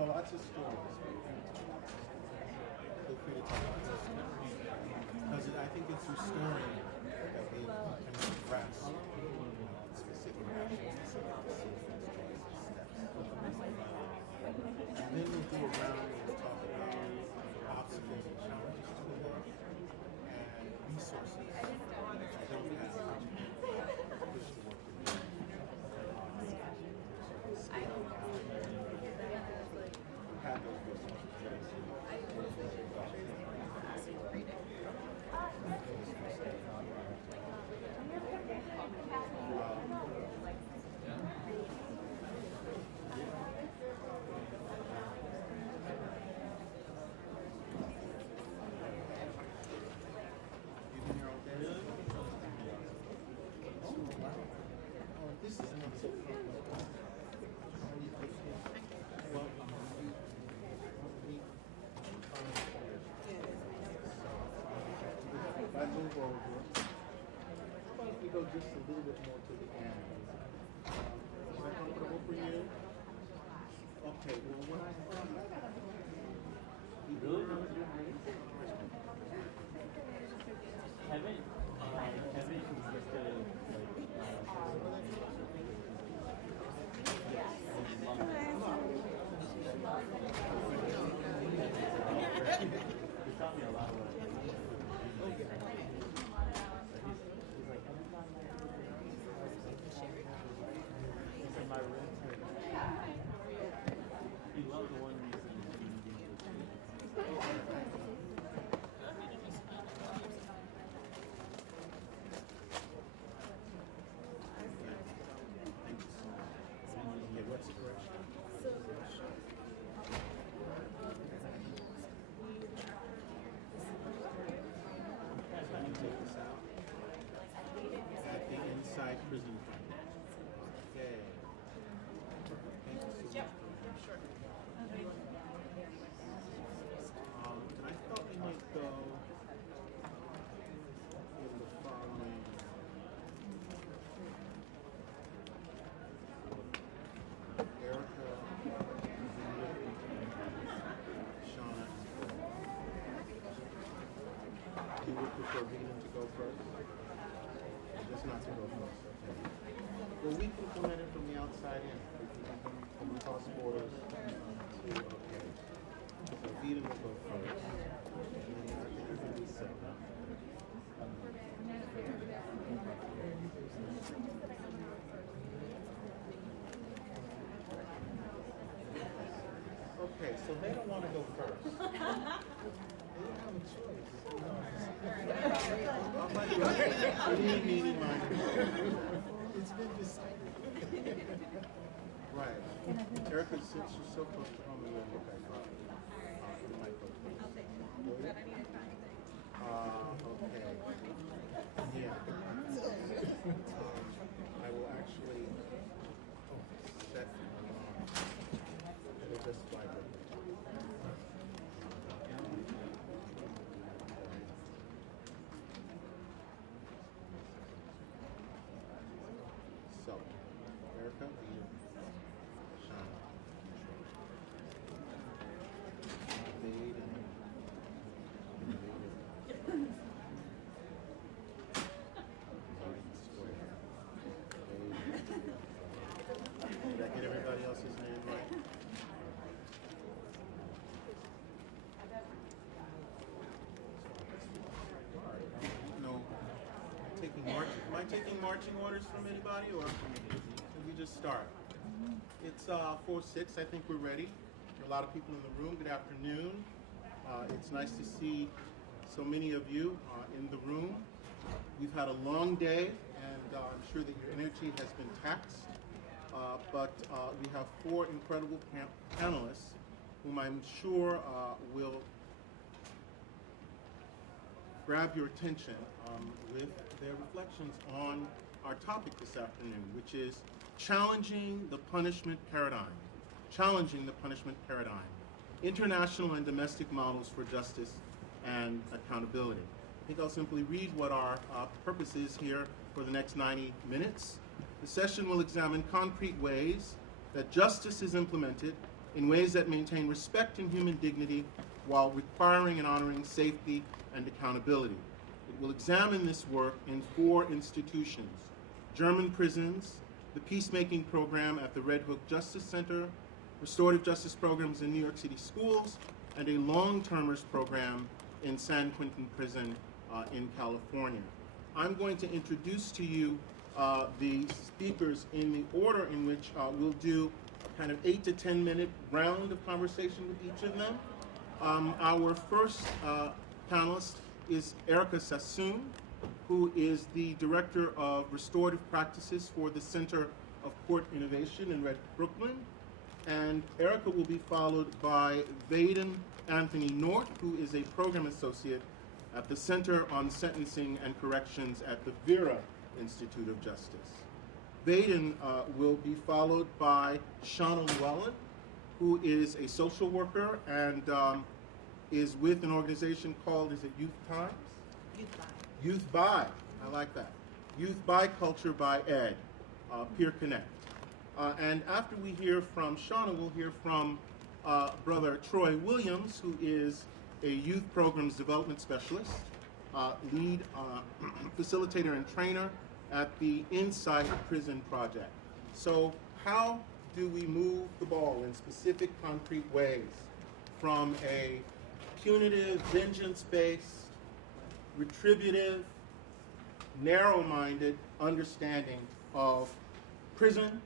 So lots of stories. Feel free to tell lots of stories. Because I think it's your story that they can express specific actions, specific decisions, choices, steps. And then we'll go around and talk about obstacles and challenges to the work and resources that you don't have to push the work you're doing. Have those resources. I move over. How about if we go just a little bit more to the end? Is that comfortable for you? Okay, well, what I Kevin is just he taught me a lot of what he's in my room. He loved the one reason. what's the correction? Can you take this out? At the inside prison front. Okay. Thank you so much. Sure. I thought we might go in the following. Erica, Shauna. You would prefer Venom to go first? Just not to go first, okay. Well, we can come in from the outside in. We can come from the cross borders to, okay. So Venom will go first. And then I think it's going to be second. Okay, so they don't want to go first. They don't have a choice. It's been decided. Right. Erica, since you're so close to home, you'll look at the microphone. Okay. Yeah. I will actually set it'll just vibrate. So, Erica, Shauna. Fade and did I get everybody else's name right? No. Am I taking marching orders from anybody or from me? Can we just start? It's 4:06. I think we're ready. There are a lot of people in the room. Good afternoon. It's nice to see so many of you in the room. We've had a long day, and I'm sure that your energy has been taxed. But we have four incredible panelists whom I'm sure will grab your attention with their reflections on our topic this afternoon, which is challenging the punishment paradigm. Challenging the punishment paradigm. International and domestic models for justice and accountability. I think I'll simply read what our purpose is here for the next 90 minutes. The session will examine concrete ways that justice is implemented in ways that maintain respect and human dignity while requiring and honoring safety and accountability. It will examine this work in 4 institutions: German prisons, the peacemaking program at the Red Hook Justice Center, restorative justice programs in New York City schools, and a long-termers program in San Quentin Prison in California. I'm going to introduce to you the speakers in the order in which we'll do a kind of 8 to 10 minute round of conversation with each of them. Our first panelist is Erica Sassoon, who is the Director of Restorative Practices for the Center of Court Innovation in Brooklyn. And Erica will be followed by Vaden Anthony North, who is a Program Associate at the Center on Sentencing and Corrections at the Vera Institute of Justice. Vaden will be followed by Shauna Llewellyn, who is a social worker and is with an organization called, is it Youth Times? Youth By. Youth By, I like that. Youth By Culture by Ed, Peer Connect. And after we hear from Shauna, we'll hear from Brother Troy Williams, who is a youth programs development specialist, lead facilitator and trainer at the Inside Prison Project. So how do we move the ball in specific, concrete ways from a punitive, vengeance-based, retributive, narrow-minded understanding of prison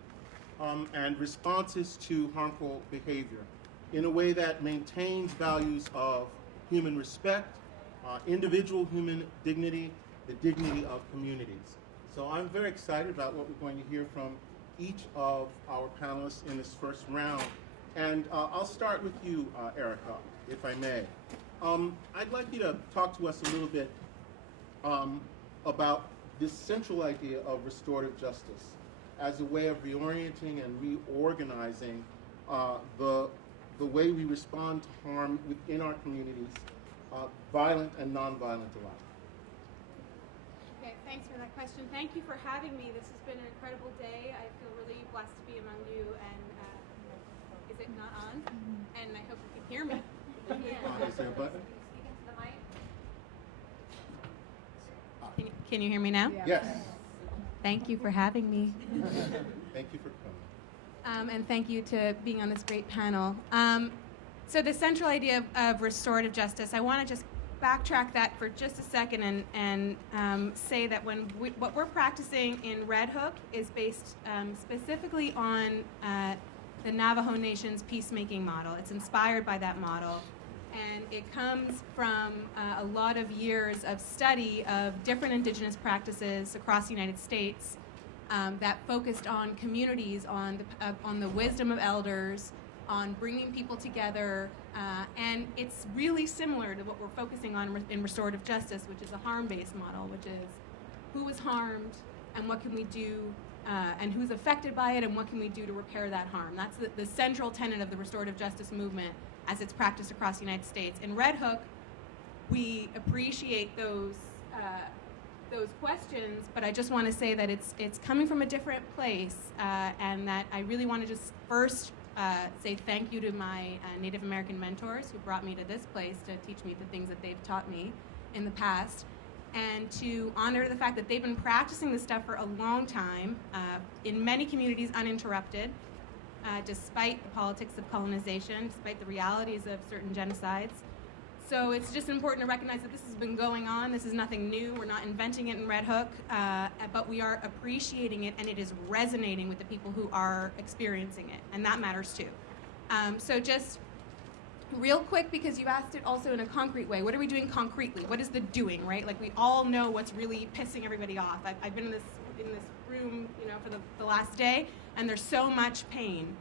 and responses to harmful behavior in a way that maintains values of human respect, individual human dignity, the dignity of communities. So I'm very excited about what we're going to hear from each of our panelists in this first round. And I'll start with you, Erica, if I may. I'd like you to talk to us a little bit about this central idea of restorative justice as a way of reorienting and reorganizing the way we respond to harm within our communities, violent and nonviolent alike. Okay, thanks for that question. Thank you for having me. This has been an incredible day. I feel really blessed to be among you. And is it not on? And I hope you can hear me. Is there a button? Can you hear me now? Yes. Thank you for having me. Thank you for coming. And thank you to being on this great panel. So the central idea of restorative justice, I want to just backtrack that for just a second and say that what we're practicing in Red Hook is based specifically on the Navajo Nation's peacemaking model. It's inspired by that model. And it comes from a lot of years of study of different indigenous practices across the United States that focused on communities, on the wisdom of elders, on bringing people together, and it's really similar to what we're focusing on in restorative justice, which is a harm-based model, which is who was harmed and what can we do, and who's affected by it and what can we do to repair that harm. That's the central tenet of the restorative justice movement as it's practiced across the United States. In Red Hook, we appreciate those questions, but I just want to say that it's coming from a different place, and that I really want to just first say thank you to my Native American mentors who brought me to this place to teach me the things that they've taught me in the past, and to honor the fact that they've been practicing this stuff for a long time, in many communities uninterrupted, despite the politics of colonization, despite the realities of certain genocides. So it's just important to recognize that this has been going on. This is nothing new. We're not inventing it in Red Hook, but we are appreciating it, and it is resonating with the people who are experiencing it, and that matters too. So just real quick, because you asked it also in a concrete way, what are we doing concretely? What is the doing, right? Like, we all know what's really pissing everybody off. I've been in this room, for the last day, and there's so much pain.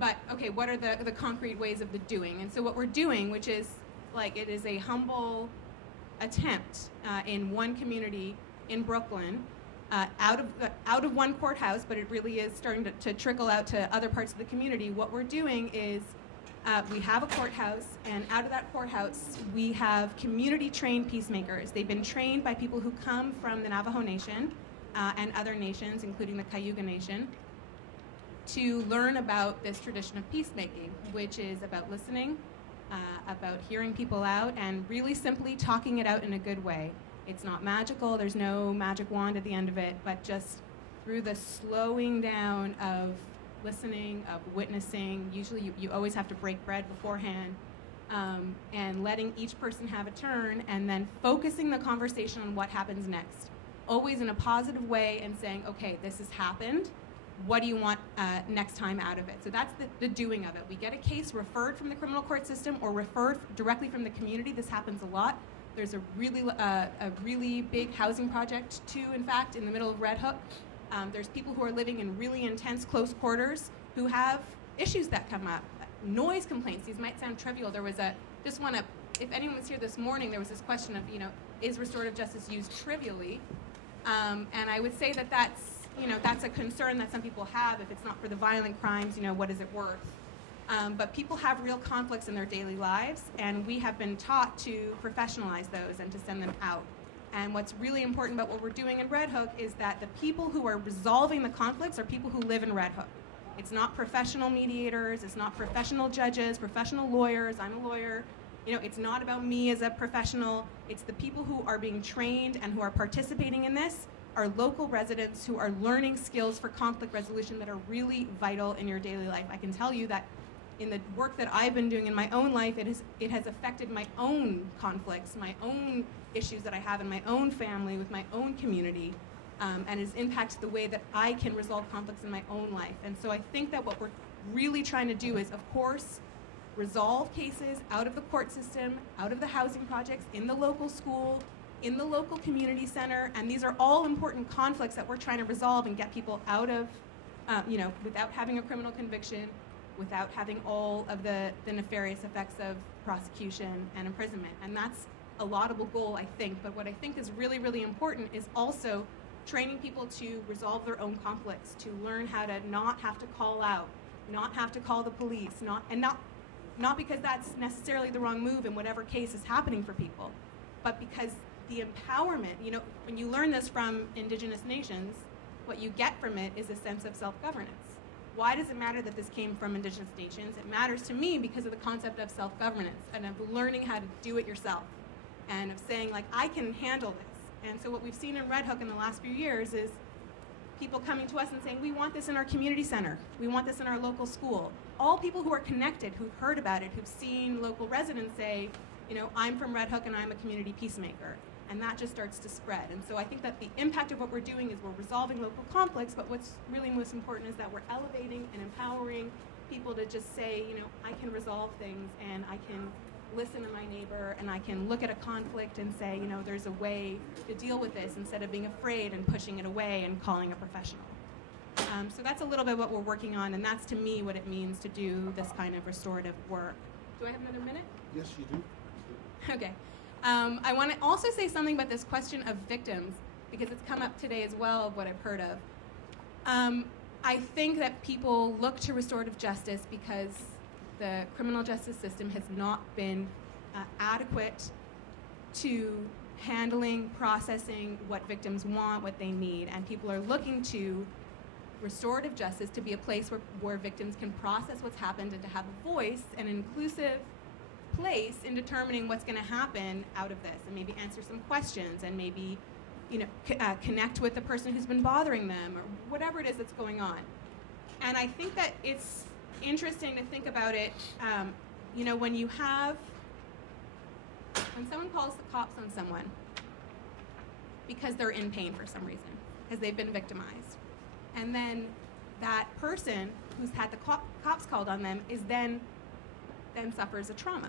But okay, what are the concrete ways of the doing? And so what we're doing, which is it is a humble attempt in one community in Brooklyn, out of one courthouse, but it really is starting to trickle out to other parts of the community. What we're doing is we have a courthouse, and out of that courthouse, we have community-trained peacemakers. They've been trained by people who come from the Navajo Nation and other nations, including the Cayuga Nation, to learn about this tradition of peacemaking, which is about listening, about hearing people out, and really simply talking it out in a good way. It's not magical, there's no magic wand at the end of it, but just through the slowing down of listening, of witnessing. Usually you always have to break bread beforehand, and letting each person have a turn, and then focusing the conversation on what happens next. Always in a positive way, and saying, okay, this has happened. What do you want next time out of it? So that's the doing of it. We get a case referred from the criminal court system or referred directly from the community. This happens a lot. There's a really big housing project too, in fact, in the middle of Red Hook. There's people who are living in really intense close quarters who have issues that come up. Noise complaints, these might sound trivial. There was if anyone was here this morning, there was this question of, is restorative justice used trivially? And I would say that's a concern that some people have. If it's not for the violent crimes, what is it worth? But people have real conflicts in their daily lives, and we have been taught to professionalize those and to send them out. And what's really important about what we're doing in Red Hook is that the people who are resolving the conflicts are people who live in Red Hook. It's not professional mediators, it's not professional judges, professional lawyers. I'm a lawyer. It's not about me as a professional. It's the people who are being trained and who are participating in this are local residents who are learning skills for conflict resolution that are really vital in your daily life. I can tell you that in the work that I've been doing in my own life, it has affected my own conflicts, my own issues that I have in my own family, with my own community, and has impacted the way that I can resolve conflicts in my own life. And so I think that what we're really trying to do is, of course, resolve cases out of the court system, out of the housing projects, in the local school, in the local community center, and these are all important conflicts that we're trying to resolve and get people out of, without having a criminal conviction, without having all of the nefarious effects of prosecution and imprisonment. And that's a laudable goal, I think, but what I think is really, really important is also training people to resolve their own conflicts, to learn how to not have to call out, not have to call the police, not because that's necessarily the wrong move in whatever case is happening for people, but because the empowerment, when you learn this from Indigenous nations, what you get from it is a sense of self-governance. Why does it matter that this came from Indigenous nations? It matters to me because of the concept of self-governance and of learning how to do it yourself and of saying, I can handle this. And so what we've seen in Red Hook in the last few years is people coming to us and saying, we want this in our community center. We want this in our local school. All people who are connected, who've heard about it, who've seen local residents say, I'm from Red Hook and I'm a community peacemaker. And that just starts to spread. And so I think that the impact of what we're doing is we're resolving local conflicts, but what's really most important is that we're elevating and empowering people to just say, I can resolve things, and I can listen to my neighbor, and I can look at a conflict and say, there's a way to deal with this instead of being afraid and pushing it away and calling a professional. So that's a little bit what we're working on, and that's to me what it means to do this kind of restorative work. Do I have another minute? Yes, you do. Okay. I want to also say something about this question of victims, because it's come up today as well, of what I've heard of. I think that people look to restorative justice because the criminal justice system has not been adequate to handling, processing what victims want, what they need, and people are looking to restorative justice to be a place where victims can process what's happened and to have a voice, an inclusive place in determining what's going to happen out of this, and maybe answer some questions, and maybe connect with the person who's been bothering them, or whatever it is that's going on. And I think that it's interesting to think about it, when someone calls the cops on someone because they're in pain for some reason, because they've been victimized, and then that person who's had the cops called on them is then suffers a trauma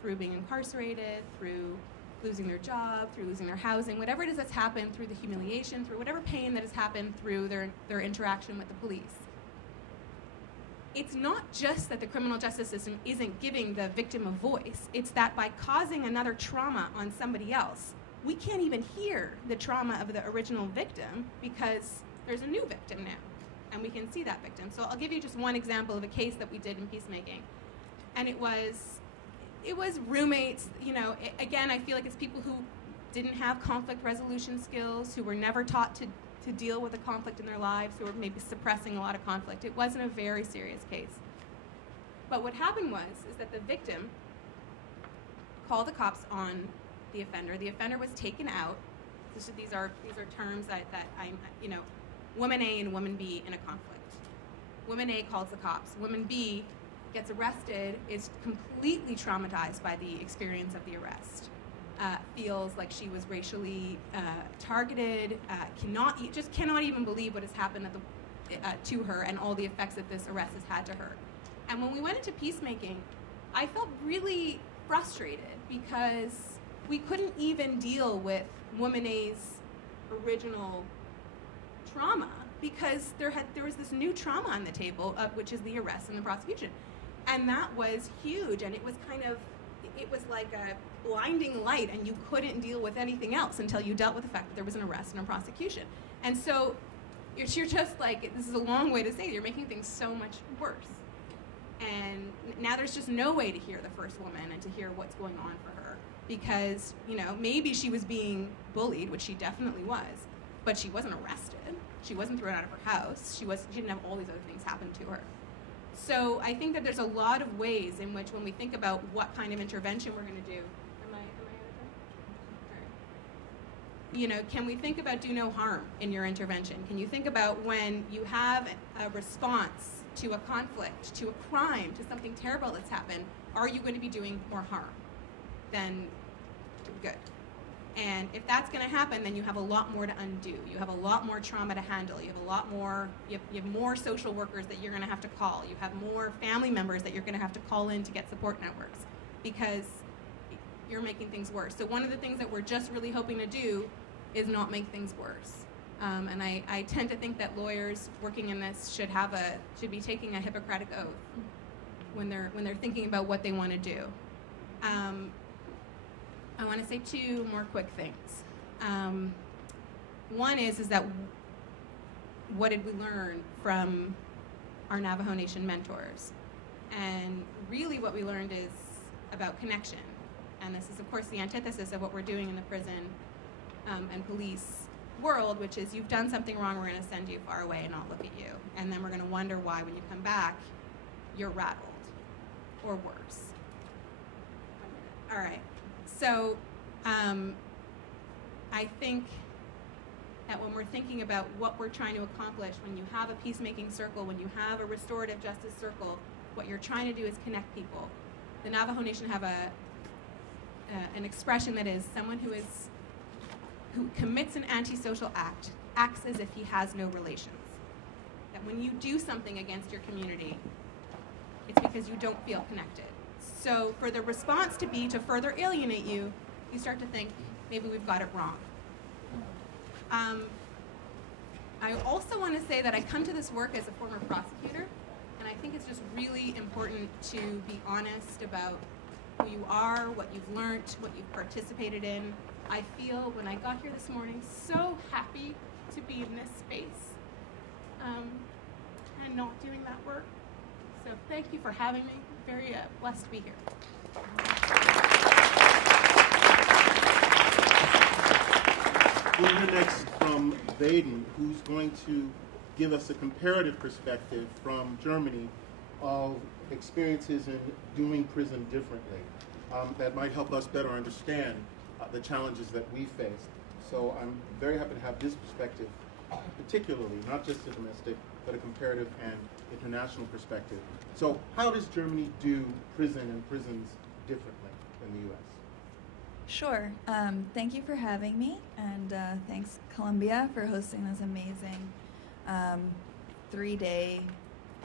through being incarcerated, through losing their job, through losing their housing, whatever it is that's happened, through the humiliation, through whatever pain that has happened through their interaction with the police. It's not just that the criminal justice system isn't giving the victim a voice, it's that by causing another trauma on somebody else, we can't even hear the trauma of the original victim because there's a new victim now, and we can see that victim. So I'll give you just one example of a case that we did in peacemaking. And it was roommates, again, I feel like it's people who didn't have conflict resolution skills, who were never taught to to deal with a conflict in their lives, who were maybe suppressing a lot of conflict. It wasn't a very serious case. But what happened is that the victim called the cops on the offender. The offender was taken out. These are terms that woman A and woman B in a conflict. Woman A calls the cops. Woman B gets arrested, is completely traumatized by the experience of the arrest, feels like she was racially targeted, cannot even believe what has happened to her and all the effects that this arrest has had to her. And when we went into peacemaking, I felt really frustrated because we couldn't even deal with woman A's original trauma because there was this new trauma on the table, which is the arrest and the prosecution. And that was huge, and it was like a blinding light, and you couldn't deal with anything else until you dealt with the fact that there was an arrest and a prosecution. And so you're just like, this is a long way to say, you're making things so much worse. And now there's just no way to hear the first woman and to hear what's going on for her. Because, maybe she was being bullied, which she definitely was, but she wasn't arrested. She wasn't thrown out of her house. She didn't have all these other things happen to her. So I think that there's a lot of ways in which when we think about what kind of intervention we're going to do, am I out of time? Can we think about do no harm in your intervention? Can you think about when you have a response to a conflict, to a crime, to something terrible that's happened, are you going to be doing more harm than good? And if that's going to happen, then you have a lot more to undo. You have a lot more trauma to handle. You have a lot more, you have more social workers that you're going to have to call. You have more family members that you're going to have to call in to get support networks because you're making things worse. So one of the things that we're just really hoping to do is not make things worse. And I tend to think that lawyers working in this should be taking a Hippocratic oath when they're thinking about what they want to do. I want to say two more quick things. One is that what did we learn from our Navajo Nation mentors? And really what we learned is about connection. And this is, of course, the antithesis of what we're doing in the prison and police world, which is you've done something wrong, we're going to send you far away and not look at you. And then we're going to wonder why when you come back, you're rattled or worse. All right. So I think that when we're thinking about what we're trying to accomplish, when you have a peacemaking circle, when you have a restorative justice circle, what you're trying to do is connect people. The Navajo Nation have an expression that is someone who commits an antisocial act, acts as if he has no relations. That when you do something against your community, it's because you don't feel connected. So for the response to be to further alienate you, you start to think, maybe we've got it wrong. I also want to say that I come to this work as a former prosecutor, and I think it's just really important to be honest about who you are, what you've learned, what you've participated in. I feel, when I got here this morning, so happy to be in this space and not doing that work. So thank you for having me. Very blessed to be here. We'll hear next from Baden, who's going to give us a comparative perspective from Germany of experiences in doing prison differently. That might help us better understand the challenges that we faced. So I'm very happy to have this perspective, particularly, not just a domestic, but a comparative and international perspective. So how does Germany do prison and prisons differently than the U.S.? Sure. Thank you for having me, and thanks Columbia for hosting this amazing 3-day,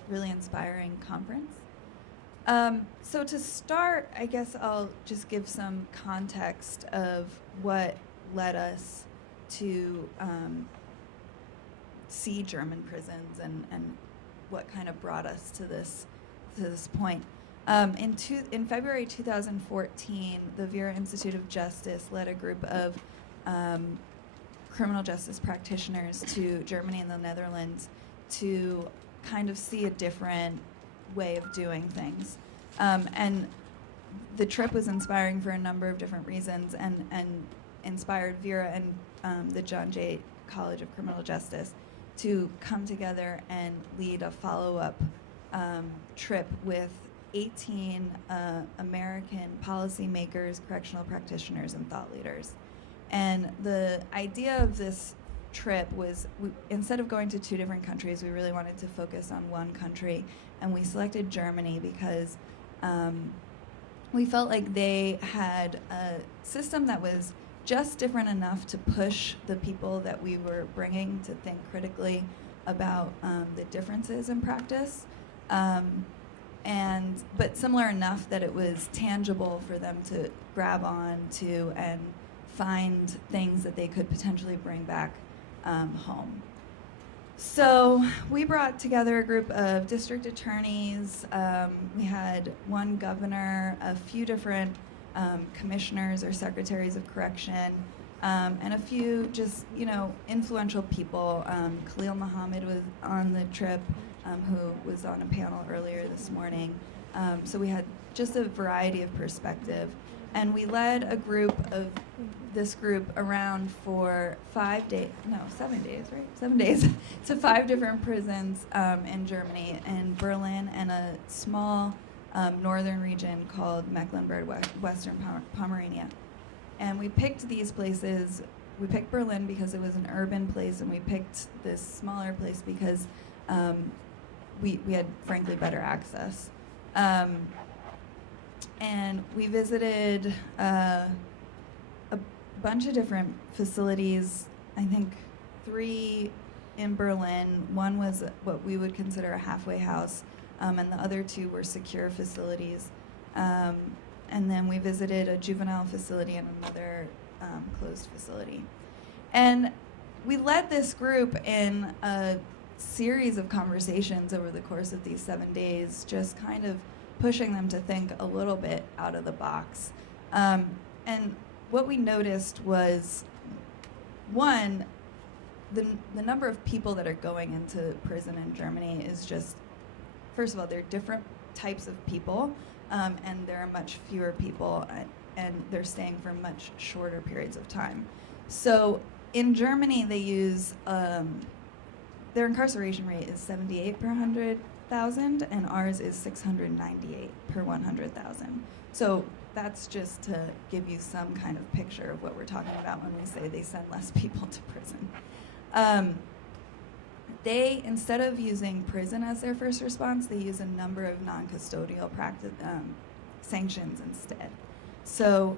really inspiring conference. So to start, I guess I'll just give some context of what led us to see German prisons and what kind of brought us to this point. In February 2014, the Vera Institute of Justice led a group of criminal justice practitioners to Germany and the Netherlands to kind of see a different way of doing things. And the trip was inspiring for a number of different reasons and inspired Vera and the John J. College of Criminal Justice to come together and lead a follow-up trip with 18 American policymakers, correctional practitioners, and thought leaders. And the idea of this trip was, instead of going to 2 different countries, we really wanted to focus on one country, and we selected Germany because we felt like they had a system that was just different enough to push the people that we were bringing to think critically about the differences in practice, but similar enough that it was tangible for them to grab on to and find things that they could potentially bring back home. So we brought together a group of district attorneys. We had one governor, a few different commissioners or secretaries of correction, and a few just, influential people. Khalil Muhammad was on the trip, who was on a panel earlier this morning. So we had just a variety of perspective. And we led this group around for 7 days, right? 7 days to 5 different prisons in Germany, in Berlin, and a small northern region called Mecklenburg-Western Pomerania. And we picked these places. We picked Berlin because it was an urban place, and we picked this smaller place because we had, frankly, better access. And we visited a bunch of different facilities, I think 3 in Berlin. One was what we would consider a halfway house, and the other 2 were secure facilities. And then we visited a juvenile facility and another closed facility. And we led this group in a series of conversations over the course of these 7 days, just kind of pushing them to think a little bit out of the box. And what we noticed was, one, the number of people that are going into prison in Germany is just, first of all, they're different types of people, and there are much fewer people, and they're staying for much shorter periods of time. So in Germany, they use, their incarceration rate is 78 per 100,000, and ours is 698 per 100,000. So that's just to give you some kind of picture of what we're talking about when we say they send less people to prison. They, instead of using prison as their first response, they use a number of non-custodial sanctions instead. So,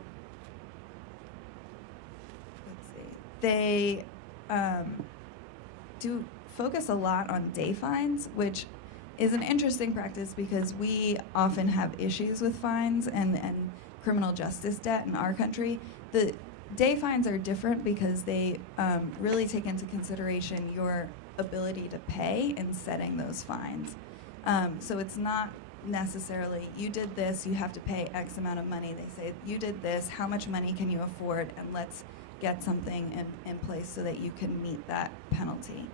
let's see, they do focus a lot on day fines, which is an interesting practice because we often have issues with fines and criminal justice debt in our country. The day fines are different because they really take into consideration your ability to pay in setting those fines. So it's not necessarily, you did this, you have to pay X amount of money. They say, you did this, how much money can you afford, and let's get something in place so that you can meet that penalty.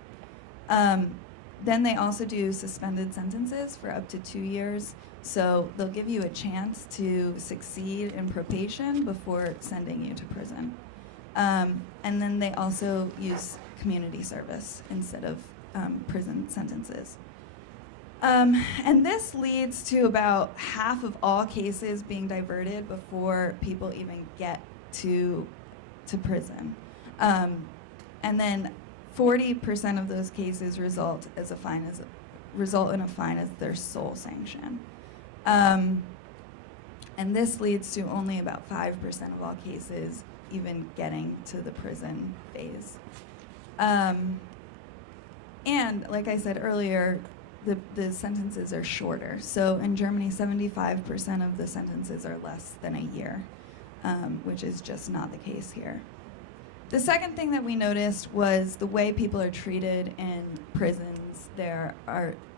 Then they also do suspended sentences for up to 2 years. So they'll give you a chance to succeed in probation before sending you to prison. And then they also use community service instead of prison sentences. And this leads to about half of all cases being diverted before people even get to prison. And then 40% of those cases result in a fine as their sole sanction. And this leads to only about 5% of all cases even getting to the prison phase. And like I said earlier, the sentences are shorter. So in Germany, 75% of the sentences are less than a year, which is just not the case here. The second thing that we noticed was the way people are treated in prisons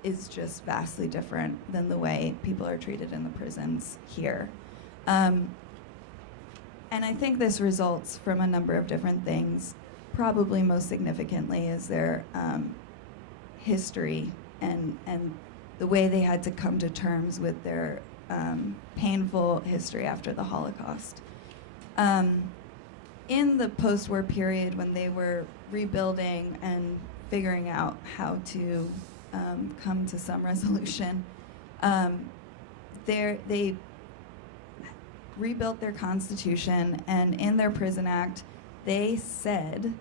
is just vastly different than the way people are treated in the prisons here. And I think this results from a number of different things. Probably most significantly is their history and the way they had to come to terms with their painful history after the Holocaust. in the post-war period when they were rebuilding and figuring out how to come to some resolution, they rebuilt their constitution, and in their prison act, they said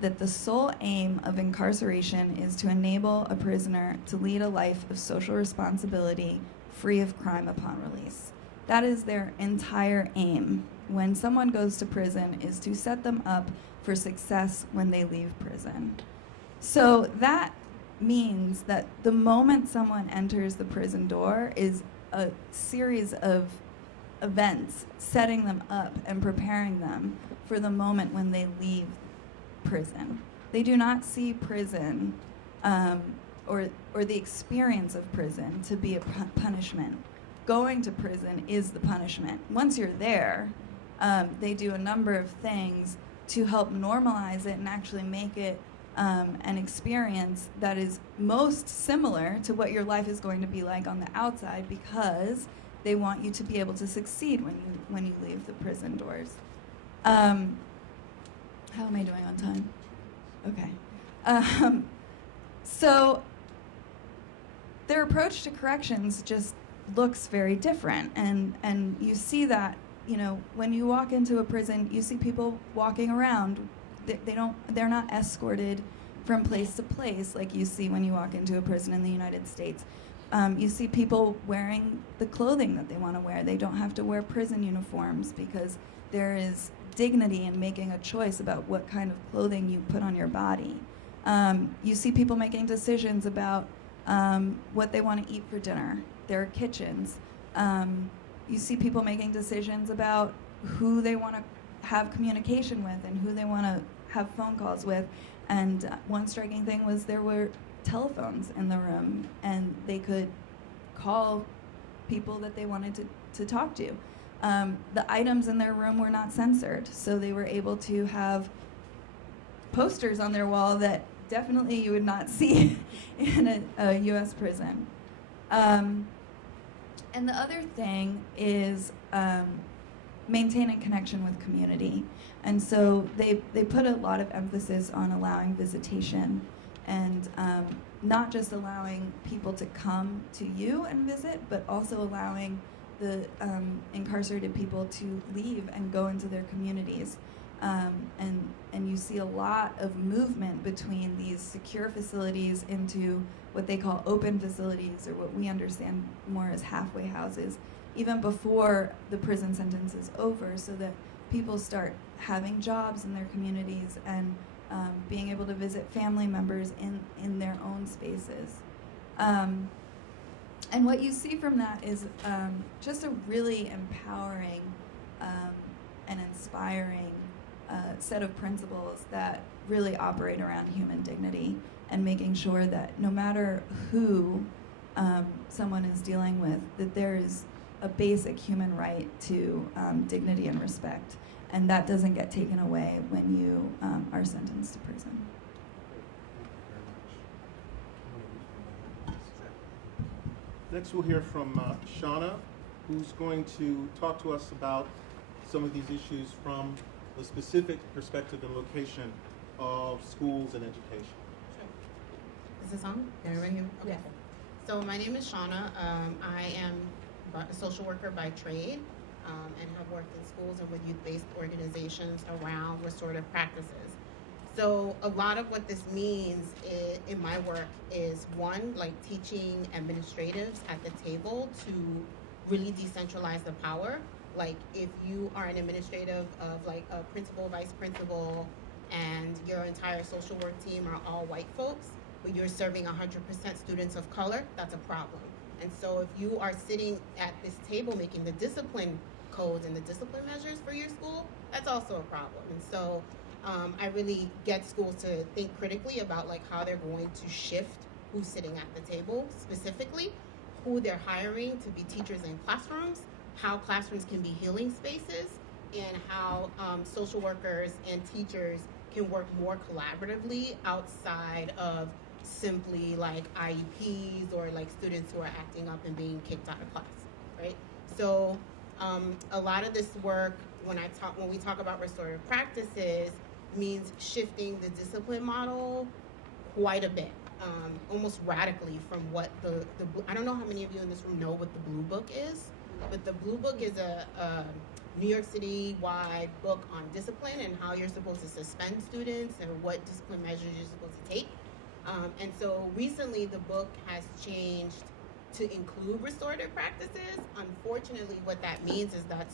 that the sole aim of incarceration is to enable a prisoner to lead a life of social responsibility, free of crime upon release. That is their entire aim when someone goes to prison, is to set them up for success when they leave prison. So that means that the moment someone enters the prison door is a series of events setting them up and preparing them for the moment when they leave prison. They do not see prison or the experience of prison to be a punishment. Going to prison is the punishment. Once you're there, they do a number of things to help normalize it and actually make it an experience that is most similar to what your life is going to be like on the outside, because they want you to be able to succeed when you leave the prison doors. How am I doing on time? Okay. So their approach to corrections just looks very different, and you see that, you know, when you walk into a prison, you see people walking around. They're not escorted from place to place like you see when you walk into a prison in the United States. You see people wearing the clothing that they want to wear. They don't have to wear prison uniforms because there is dignity in making a choice about what kind of clothing you put on your body. You see people making decisions about what they want to eat for dinner, their kitchens. You see people making decisions about who they want to have communication with and who they want to have phone calls with. And one striking thing was there were telephones in the room, and they could call people that they wanted to talk to. The items in their room were not censored, so they were able to have posters on their wall that definitely you would not see in a U.S. prison. And the other thing is maintaining connection with community. And so they put a lot of emphasis on allowing visitation and not just allowing people to come to you and visit, but also allowing the incarcerated people to leave and go into their communities. And you see a lot of movement between these secure facilities into what they call open facilities, or what we understand more as halfway houses, even before the prison sentence is over, so that people start having jobs in their communities and being able to visit family members in their own spaces. And what you see from that is just a really empowering and inspiring set of principles that really operate around human dignity and making sure that no matter who someone is dealing with, that there is a basic human right to dignity and respect, and that doesn't get taken away when you are sentenced to prison. Next, we'll hear from Shauna, who's going to talk to us about some of these issues from the specific perspective and location of schools and education. Sure. Is this on? Can everybody hear me? Okay. Yeah. So my name is Shauna. I am a social worker by trade and have worked in schools and with youth-based organizations around restorative practices. So a lot of what this means in my work is, one, like teaching administratives at the table to really decentralize the power. Like if you are an administrative of like a principal, vice principal, and your entire social work team are all white folks, but you're serving 100% students of color, that's a problem. And so if you are sitting at this table making the discipline codes and the discipline measures for your school, that's also a problem. And so I really get schools to think critically about like how they're going to shift who's sitting at the table, specifically who they're hiring to be teachers in classrooms, how classrooms can be healing spaces, and how social workers and teachers can work more collaboratively outside of simply like IEPs or like students who are acting up and being kicked out of class, right? So a lot of this work when we talk about restorative practices, means shifting the discipline model quite a bit, almost radically from what I don't know how many of you in this room know what the Blue Book is, but the Blue Book is a New York City-wide book on discipline and how you're supposed to suspend students and what discipline measures you're supposed to take. And so recently the book has changed to include restorative practices. Unfortunately, what that means is that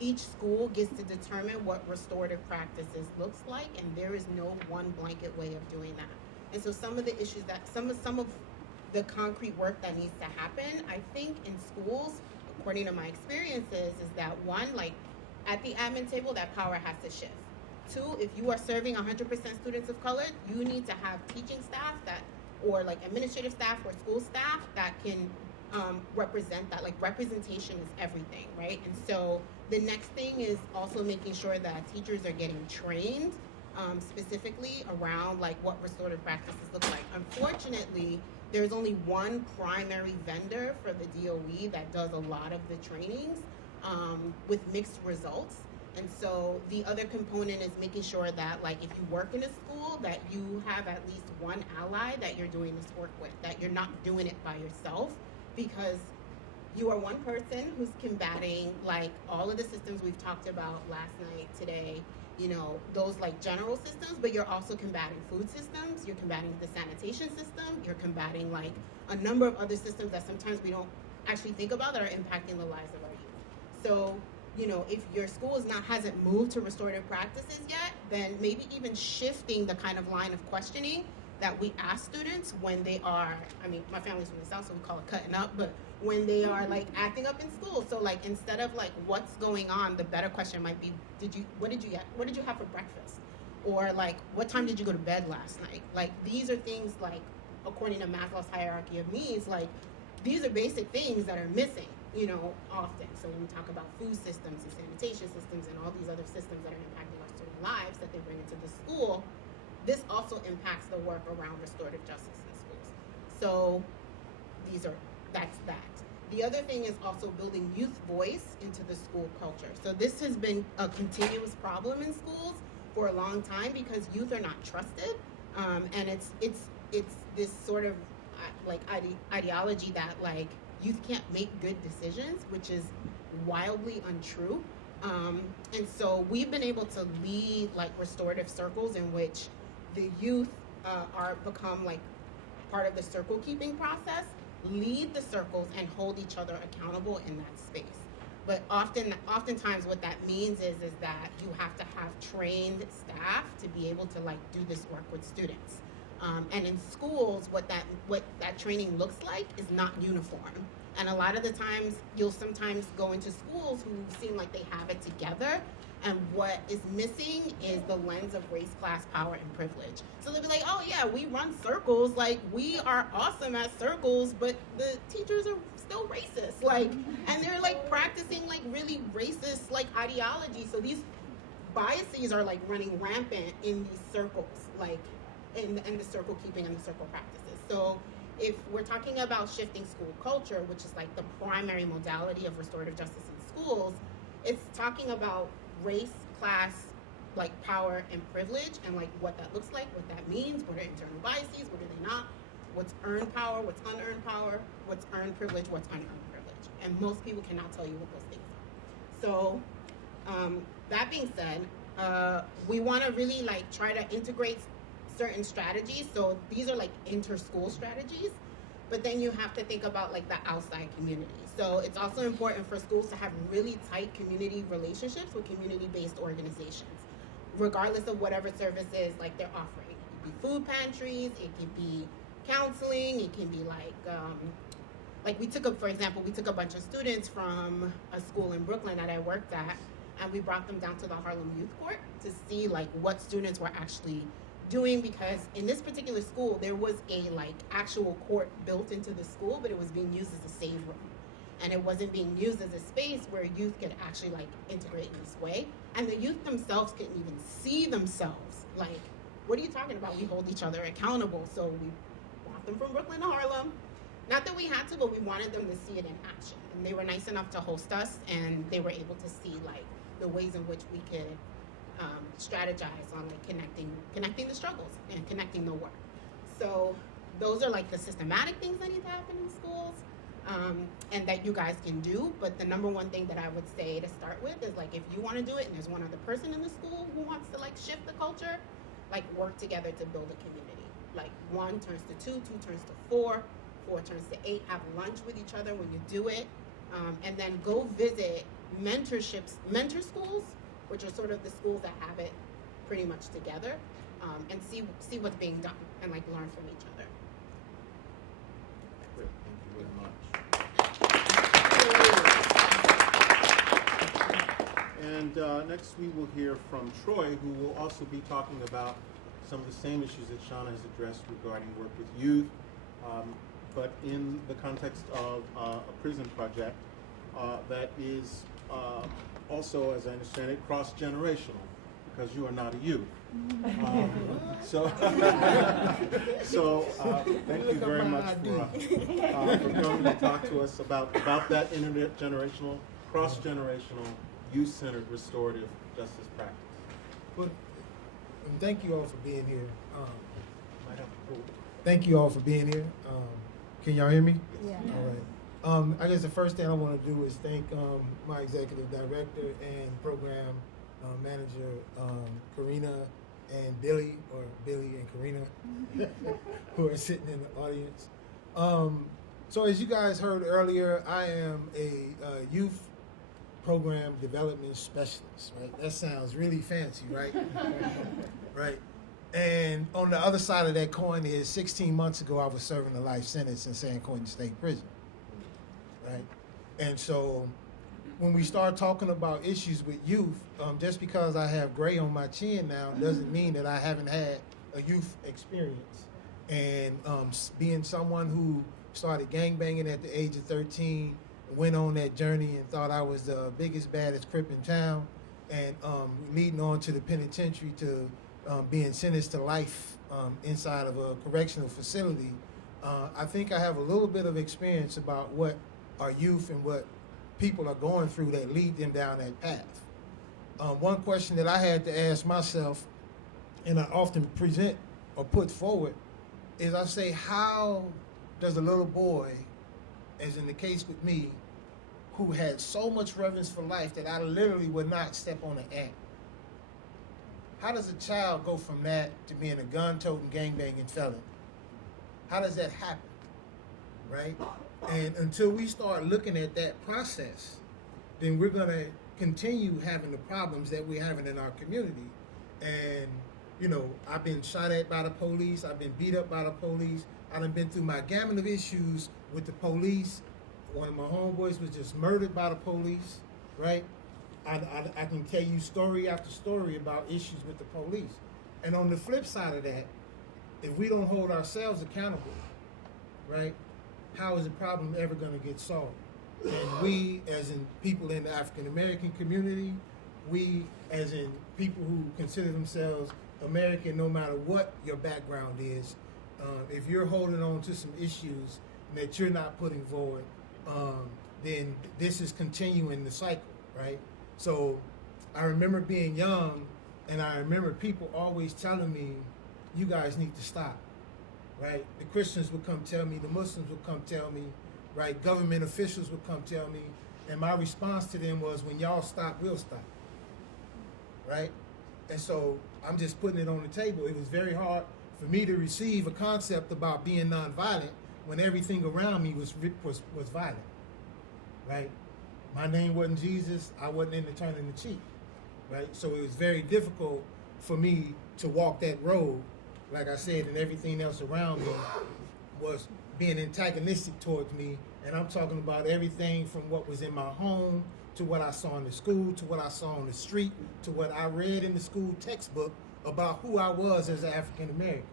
each school gets to determine what restorative practices looks like, and there is no one blanket way of doing that. And so some of the issues that, some of the concrete work that needs to happen, I think in schools, according to my experiences, is that one, like at the admin table, that power has to shift. Two, if you are serving 100% students of color, you need to have teaching staff or like administrative staff or school staff that can represent that. Like representation is everything, right? And so the next thing is also making sure that teachers are getting trained specifically around like what restorative practices look like. Unfortunately, there's only one primary vendor for the DOE that does a lot of the trainings with mixed results. And so the other component is making sure that, like, if you work in a school, that you have at least one ally that you're doing this work with, that you're not doing it by yourself, because you are one person who's combating, like, all of the systems we've talked about last night, today, you know, those, like, general systems, but you're also combating food systems, you're combating the sanitation system, you're combating, like, a number of other systems that sometimes we don't actually think about that are impacting the lives of our youth. So, you know, if your school hasn't moved to restorative practices yet, then maybe even shifting the kind of line of questioning that we ask students when they are, I mean, my family's from the South, so we call it cutting up, but when they are like acting up in school. So like, instead of like, what's going on, the better question might be, what did you have for breakfast? Or like, what time did you go to bed last night? Like, these are things like, according to Maslow's hierarchy of needs, like, these are basic things that are missing, you know, often. So when we talk about food systems and sanitation systems and all these other systems that are impacting our student lives that they bring into the school, this also impacts the work around restorative justice in schools. So that's that. The other thing is also building youth voice into the school culture. So this has been a continuous problem in schools for a long time because youth are not trusted, and it's this sort of like ideology that like youth can't make good decisions, which is wildly untrue. And so we've been able to lead like restorative circles in which the youth become like part of the circle keeping process, lead the circles and hold each other accountable in that space. But oftentimes what that means is that you have to have trained staff to be able to like do this work with students. And in schools, what that training looks like is not uniform. And a lot of the times, you'll sometimes go into schools who seem like they have it together, and what is missing is the lens of race, class, power, and privilege. So they'll be like, oh yeah, we run circles, like we are awesome at circles, but the teachers are still racist, like, and they're like practicing like really racist like ideology. So these biases are like running rampant in these circles, like in the circle keeping and the circle practices. So if we're talking about shifting school culture, which is like the primary modality of restorative justice in schools, it's talking about race, class, like power and privilege, and like what that looks like, what that means, what are internal biases, what are they not, what's earned power, what's unearned power, what's earned privilege, what's unearned privilege. And most people cannot tell you what those things are. So that being said, we want to really like try to integrate certain strategies. So these are like inter-school strategies, but then you have to think about like the outside community. So it's also important for schools to have really tight community relationships with community-based organizations, regardless of whatever services like they're offering. It could be food pantries, it could be counseling, it can be like we took a bunch of students from a school in Brooklyn that I worked at, and we brought them down to the Harlem Youth Court to see like what students were actually doing, because in this particular school there was a like actual court built into the school, but it was being used as a save room, and it wasn't being used as a space where youth could actually like integrate in this way, and the youth themselves couldn't even see themselves. Like, what are you talking about? We hold each other accountable. So we brought them from Brooklyn to Harlem. Not that we had to, but we wanted them to see it in action, and they were nice enough to host us, and they were able to see like the ways in which we could strategize on like connecting the struggles and connecting the work. So those are like the systematic things that need to happen in schools, and that you guys can do. But the number one thing that I would say to start with is like, if you want to do it and there's one other person in the school who wants to like shift the culture, like work together to build a community. Like 1 turns to 2, 2 turns to 4, 4 turns to 8. Have lunch with each other when you do it, and then go visit mentor schools, which are sort of the schools that have it pretty much together, and see what's being done and like learn from each other. Great, thank you very much. And next we will hear from Troy, who will also be talking about some of the same issues that Shauna has addressed regarding work with youth, but in the context of a prison project that is also, as I understand it, cross-generational, because you are not a youth. So thank you very much for coming to talk to us about that intergenerational, cross-generational, youth-centered restorative justice practice. Well, thank you all for being here. Thank you all for being here. Can y'all hear me? Yeah. All right. I guess the first thing I want to do is thank my executive director and program manager, Karina and Billy, or Billy and Karina, who are sitting in the audience. So as you guys heard earlier, I am a youth program development specialist, right? That sounds really fancy, right? Right. And on the other side of that coin is 16 months ago, I was serving a life sentence in San Quentin State Prison, right? And so when we start talking about issues with youth, just because I have gray on my chin now doesn't mean that I haven't had a youth experience. And being someone who started gangbanging at the age of 13, went on that journey and thought I was the biggest, baddest Crip in town, and leading on to the penitentiary to being sentenced to life inside of a correctional facility, I think I have a little bit of experience about what our youth and what people are going through that lead them down that path. One question that I had to ask myself, and I often present or put forward, is I say, how does a little boy, as in the case with me, who had so much reverence for life that I literally would not step on an ant, how does a child go from that to being a gun-toting, gangbanging felon? How does that happen, right? And until we start looking at that process, then we're going to continue having the problems that we're having in our community. And, you know, I've been shot at by the police. I've been beat up by the police. I've been through my gamut of issues with the police. One of my homeboys was just murdered by the police, right? I can tell you story after story about issues with the police. And on the flip side of that, if we don't hold ourselves accountable, right, how is the problem ever going to get solved? And we, as in people in the African American community, we, as in people who consider themselves American, no matter what your background is, if you're holding on to some issues that you're not putting forward, then this is continuing the cycle, right? So I remember being young, and I remember people always telling me, you guys need to stop, right? The Christians would come tell me, the Muslims would come tell me, right? Government officials would come tell me, and my response to them was, when y'all stop, we'll stop, right? And so I'm just putting it on the table. It was very hard for me to receive a concept about being nonviolent when everything around me was violent, right? My name wasn't Jesus. I wasn't into turning the cheek, right? So it was very difficult for me to walk that road, like I said, and everything else around me was being antagonistic towards me. And I'm talking about everything from what was in my home to what I saw in the school, to what I saw on the street, to what I read in the school textbook about who I was as an African American,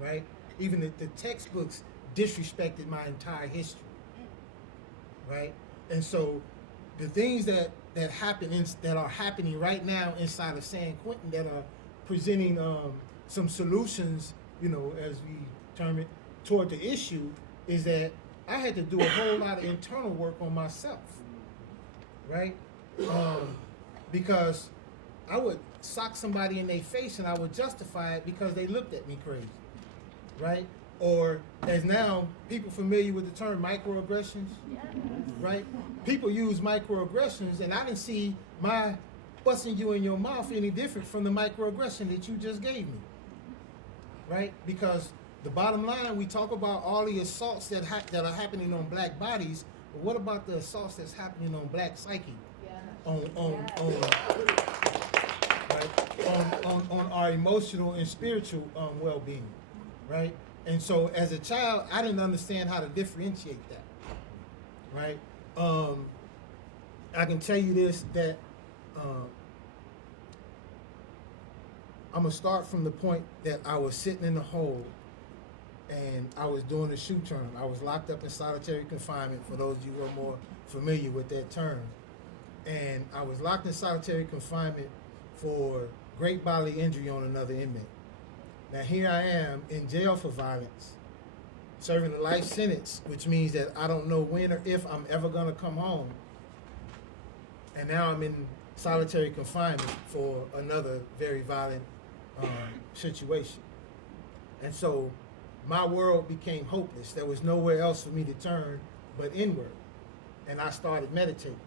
right? Even the textbooks disrespected my entire history, right? And so the things that happen that are happening right now inside of San Quentin that are presenting some solutions, you know, as we term it, toward the issue, is that I had to do a whole lot of internal work on myself, right? because I would sock somebody in their face and I would justify it because they looked at me crazy, right? Or as now people familiar with the term microaggressions, right? People use microaggressions, and I didn't see my busting you in your mouth any different from the microaggression that you just gave me, right? Because the bottom line, we talk about all the assaults that are happening on black bodies, but what about the assaults that's happening on black psyche? On our emotional and spiritual well-being, right? And so as a child, I didn't understand how to differentiate that, right? I can tell you this, that I'm gonna start from the point that I was sitting in the hole and I was doing a shoe term. I was locked up in solitary confinement, for those of you who are more familiar with that term. And I was locked in solitary confinement for great bodily injury on another inmate. Now here I am in jail for violence, serving a life sentence, which means that I don't know when or if I'm ever gonna come home. And now I'm in solitary confinement for another very violent situation. And so my world became hopeless. There was nowhere else for me to turn but inward. And I started meditating.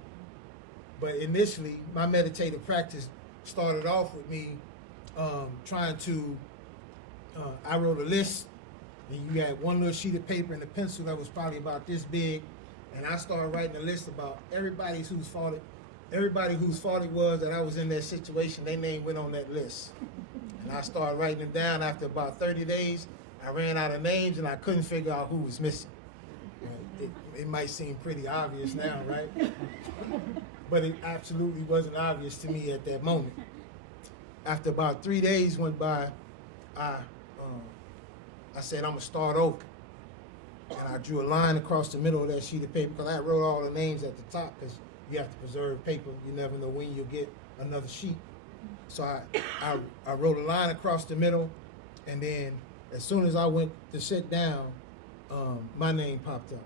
But initially, my meditative practice started off with me trying to, I wrote a list, and you had one little sheet of paper and a pencil that was probably about this big, and I started writing a list about everybody whose fault it was that I was in that situation. Their name went on that list. And I started writing it down. After about 30 days, I ran out of names and I couldn't figure out who was missing. It might seem pretty obvious now, right? But it absolutely wasn't obvious to me at that moment. After about 3 days went by, I said, I'm gonna start over. And I drew a line across the middle of that sheet of paper, because I wrote all the names at the top, because you have to preserve paper. You never know when you'll get another sheet. So I wrote a line across the middle, and then as soon as I went to sit down, my name popped up.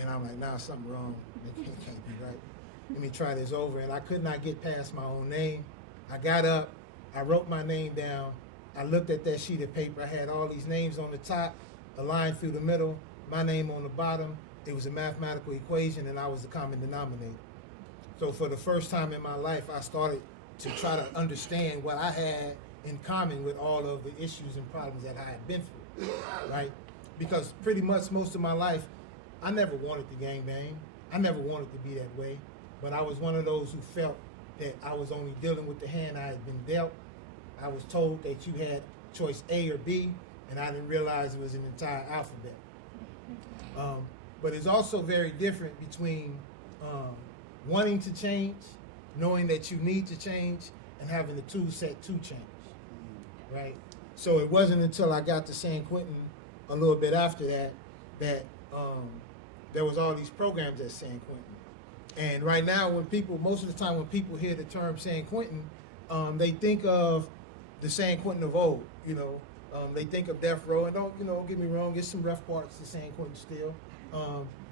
And I'm like, nah, something wrong. It can't be right. Let me try this over. And I could not get past my own name. I got up, I wrote my name down, I looked at that sheet of paper, I had all these names on the top, a line through the middle, my name on the bottom. It was a mathematical equation, and I was the common denominator. So for the first time in my life, I started to try to understand what I had in common with all of the issues and problems that I had been through, right? Because pretty much most of my life, I never wanted to gangbang. I never wanted to be that way. But I was one of those who felt that I was only dealing with the hand I had been dealt. I was told that you had choice A or B, and I didn't realize it was an entire alphabet. But it's also very different between wanting to change, knowing that you need to change, and having the tool set to change, right? So it wasn't until I got to San Quentin a little bit after that there was all these programs at San Quentin. And right now, most of the time when people hear the term San Quentin, they think of the San Quentin of old, they think of death row, and don't get me wrong, there's some rough parts to San Quentin still.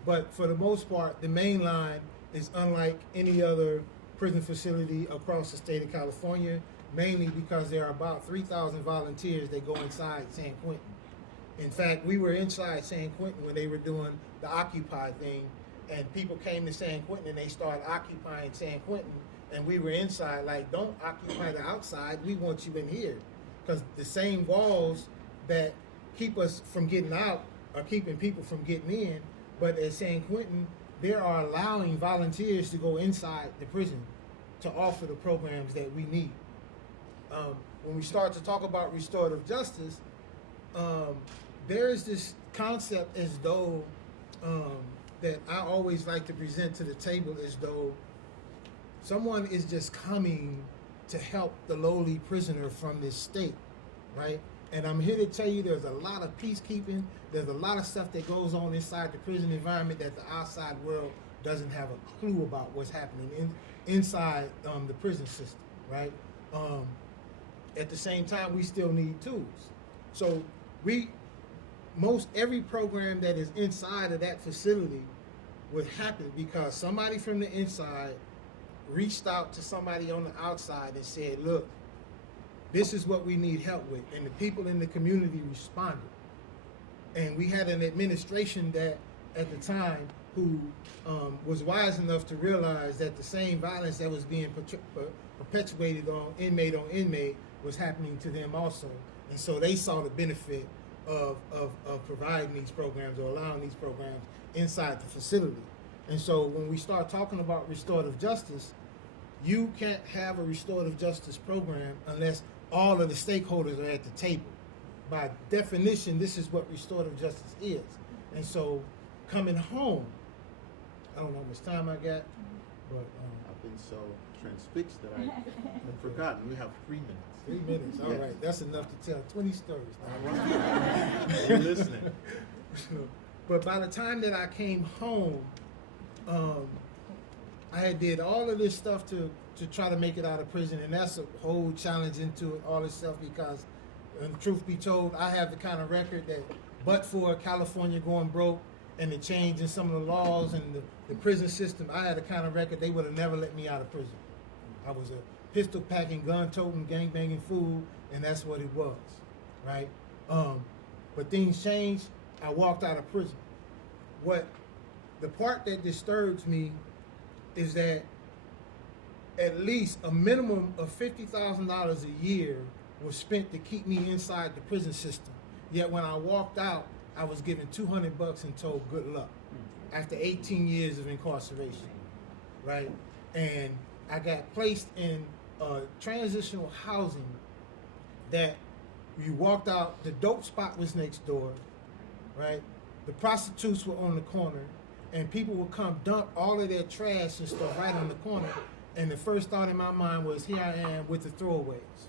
But for the most part, the main line is unlike any other prison facility across the state of California, mainly because there are about 3,000 volunteers that go inside San Quentin. In fact, we were inside San Quentin when they were doing the Occupy thing, and people came to San Quentin and they started occupying San Quentin, and we were inside like, don't occupy the outside, we want you in here. Because the same walls that keep us from getting out are keeping people from getting in, but at San Quentin, they are allowing volunteers to go inside the prison to offer the programs that we need. When we start to talk about restorative justice, there is this concept as though that I always like to present to the table as though someone is just coming to help the lowly prisoner from this state, right? And I'm here to tell you there's a lot of peacekeeping, there's a lot of stuff that goes on inside the prison environment that the outside world doesn't have a clue about what's happening inside the prison system, right? At the same time, we still need tools. So every program that is inside of that facility would happen because somebody from the inside reached out to somebody on the outside and said, look, this is what we need help with. And the people in the community responded. And we had an administration that, at the time, who was wise enough to realize that the same violence that was being perpetuated on inmate was happening to them also. And so they saw the benefit of providing these programs or allowing these programs inside the facility. And so when we start talking about restorative justice, you can't have a restorative justice program unless all of the stakeholders are at the table. By definition, this is what restorative justice is. And so coming home, I don't know how much time I got, but I've been so transfixed that I've forgotten. We have 3 minutes. 3 minutes, all right. That's enough to tell 20 stories. All right. You're listening. But by the time that I came home, I had did all of this stuff to try to make it out of prison, and that's a whole challenge into it, all this stuff, because, truth be told, I have the kind of record that, but for California going broke and the change in some of the laws and the prison system, I had the kind of record they would have never let me out of prison. I was a pistol-packing, gun-toting, gang-banging fool, and that's what it was, right? But things changed. I walked out of prison. The part that disturbs me is that at least a minimum of $50,000 a year was spent to keep me inside the prison system. Yet when I walked out, I was given $200 and told good luck after 18 years of incarceration, right? And I got placed in transitional housing that you walked out, the dope spot was next door, right? The prostitutes were on the corner, and people would come dump all of their trash and stuff right on the corner. And the first thought in my mind was, here I am with the throwaways.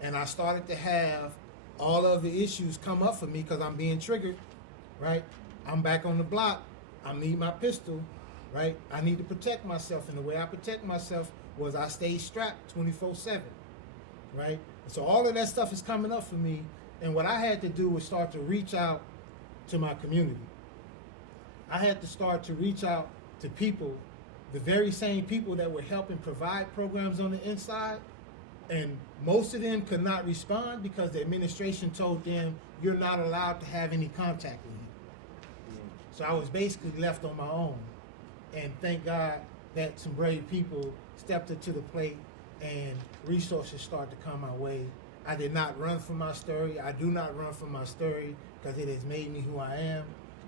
And I started to have all of the issues come up for me because I'm being triggered, right? I'm back on the block. I need my pistol, right? I need to protect myself. And the way I protect myself was I stayed strapped 24/7, right? And so all of that stuff is coming up for me. And what I had to do was start to reach out to my community. I had to start to reach out to people, the very same people that were helping provide programs on the inside, and most of them could not respond because the administration told them, you're not allowed to have any contact with him. So I was basically left on my own. And thank God that some brave people stepped up to the plate and resources started to come my way. I did not run from my story. I do not run from my story because it has made me who I am,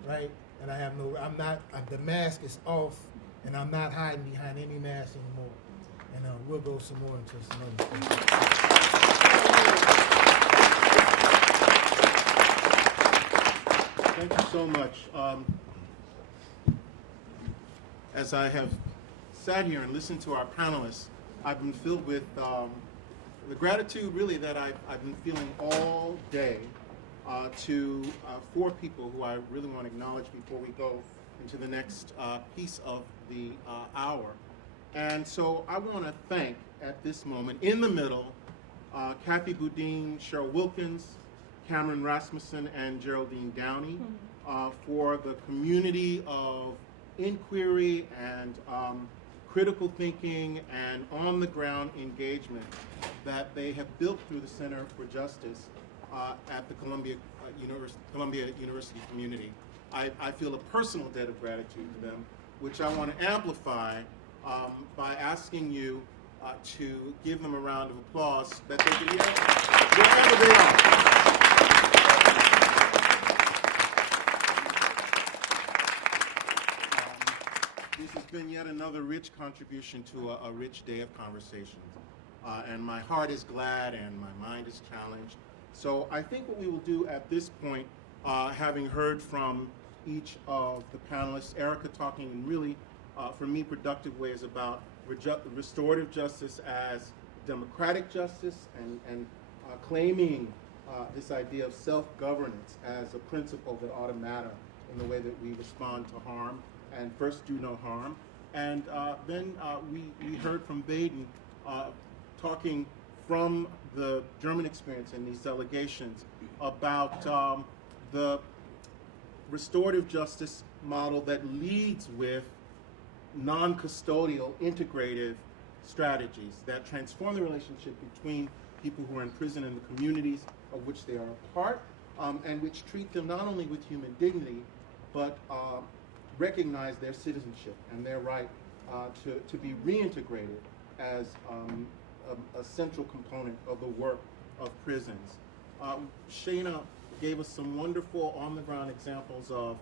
right? And the mask is off, and I'm not hiding behind any mask anymore. And we'll go some more into some other stuff. Thank you so much. As I have sat here and listened to our panelists, I've been filled with the gratitude really that I've been feeling all day to 4 people who I really want to acknowledge before we go into the next piece of the hour. And so I want to thank, at this moment, in the middle, Kathy Boudin, Cheryl Wilkins, Cameron Rasmussen, and Geraldine Downey for the community of inquiry and critical thinking and on-the-ground engagement that they have built through the Center for Justice at the Columbia University community. I feel a personal debt of gratitude to them, which I want to amplify by asking you to give them a round of applause that they can hear wherever they are. This has been yet another rich contribution to a rich day of conversations. And my heart is glad and my mind is challenged. So I think what we will do at this point, having heard from each of the panelists, Erica talking in really, for me, productive ways about restorative justice as democratic justice and claiming this idea of self-governance as a principle that ought to matter in the way that we respond to harm and first do no harm. And then we heard from Baden talking from the German experience in these delegations about the restorative justice model that leads with non-custodial, integrative strategies that transform the relationship between people who are in prison and the communities of which they are a part, and which treat them not only with human dignity, but recognize their citizenship and their right to be reintegrated as a central component of the work of prisons. Shayna gave us some wonderful on-the-ground examples of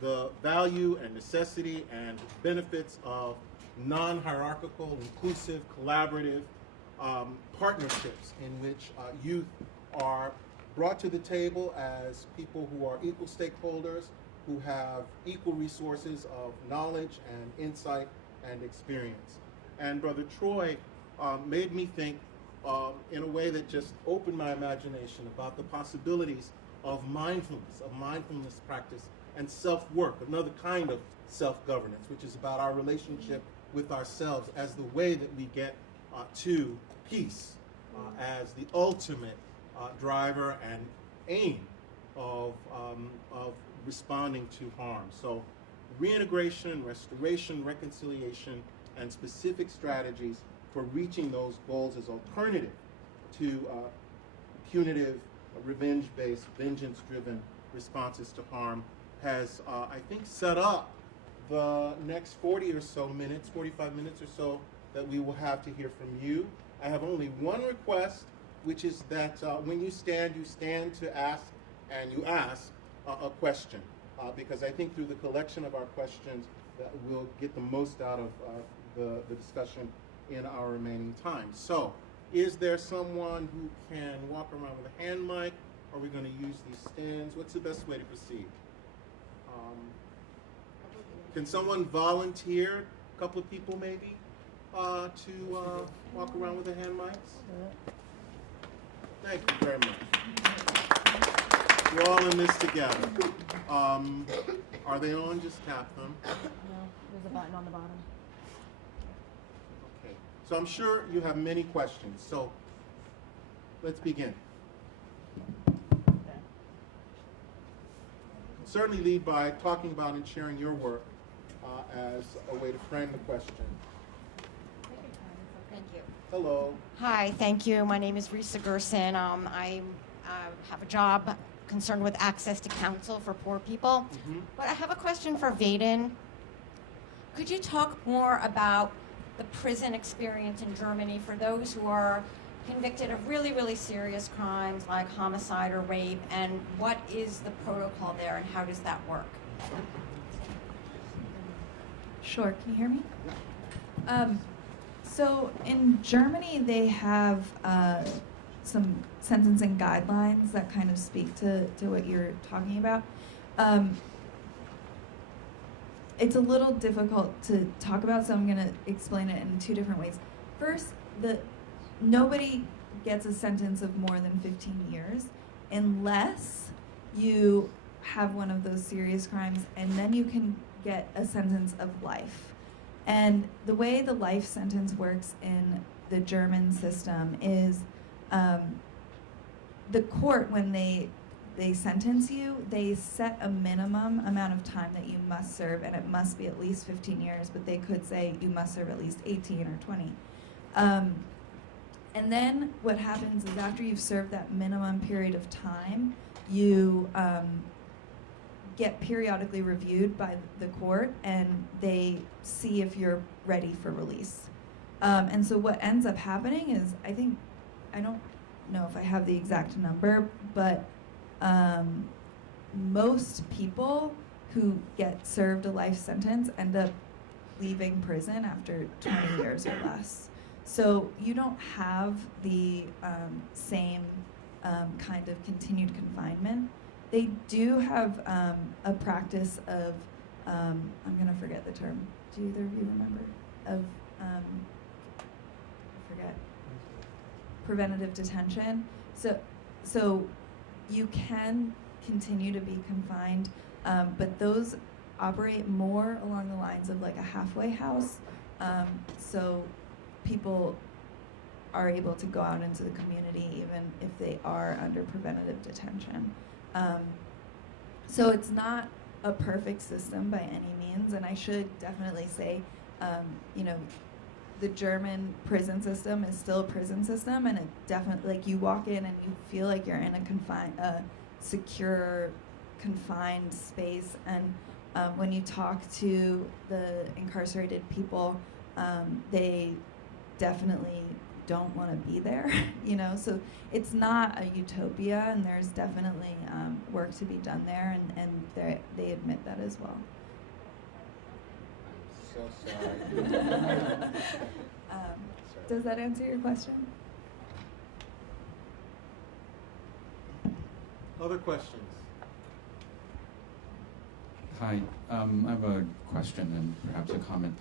the value and necessity and benefits of non-hierarchical, inclusive, collaborative partnerships in which youth are brought to the table as people who are equal stakeholders, who have equal resources of knowledge and insight and experience. And Brother Troy made me think in a way that just opened my imagination about the possibilities of mindfulness practice and self-work, another kind of self-governance, which is about our relationship with ourselves as the way that we get to peace as the ultimate driver and aim of responding to harm. So reintegration, restoration, reconciliation, and specific strategies for reaching those goals as alternative to punitive, revenge-based, vengeance-driven responses to harm has, I think, set up the next 40 or so minutes, 45 minutes or so, that we will have to hear from you. I have only one request, which is that when you stand to ask, and you ask a question, because I think through the collection of our questions that we'll get the most out of the discussion in our remaining time. So, is there someone who can walk around with a hand mic? Are we going to use these stands? What's the best way to proceed? Can someone volunteer, a couple of people maybe, to walk around with the hand mics? Thank you very much. We're all in this together. Are they on? Just tap them. No, there's a button on the bottom. Okay. So I'm sure you have many questions. So let's begin. Certainly lead by talking about and sharing your work as a way to frame the question. Thank you. Hello. Hi, thank you. My name is Risa Gerson. I have a job concerned with access to counsel for poor people. Mm-hmm. But I have a question for Vaden. Could you talk more about the prison experience in Germany for those who are convicted of really, really serious crimes like homicide or rape, and what is the protocol there and how does that work? Sure, can you hear me? So in Germany, they have some sentencing guidelines that kind of speak to what you're talking about. It's a little difficult to talk about, so I'm going to explain it in two different ways. First, nobody gets a sentence of more than 15 years unless you have one of those serious crimes, and then you can get a sentence of life. And the way the life sentence works in the German system is the court, when they sentence you, they set a minimum amount of time that you must serve, and it must be at least 15 years, but they could say you must serve at least 18 or 20. And then what happens is after you've served that minimum period of time, you get periodically reviewed by the court, and they see if you're ready for release. And so what ends up happening is, I don't know if I have the exact number, but most people who get served a life sentence end up leaving prison after 20 years or less. So you don't have the same kind of continued confinement. They do have a practice of, I'm going to forget the term. Do either of you remember? Of, I forget. Preventative detention. So you can continue to be confined, but those operate more along the lines of like a halfway house. So people are able to go out into the community even if they are under preventative detention. So it's not a perfect system by any means, and I should definitely say, the German prison system is still a prison system, and it definitely, like, you walk in and you feel like you're in a secure, confined space. And when you talk to the incarcerated people, they definitely don't want to be there, you know. So it's not a utopia, and there's definitely work to be done there, and they admit that as well. So sorry. Does that answer your question? Other questions? Hi, I have a question and perhaps a comment.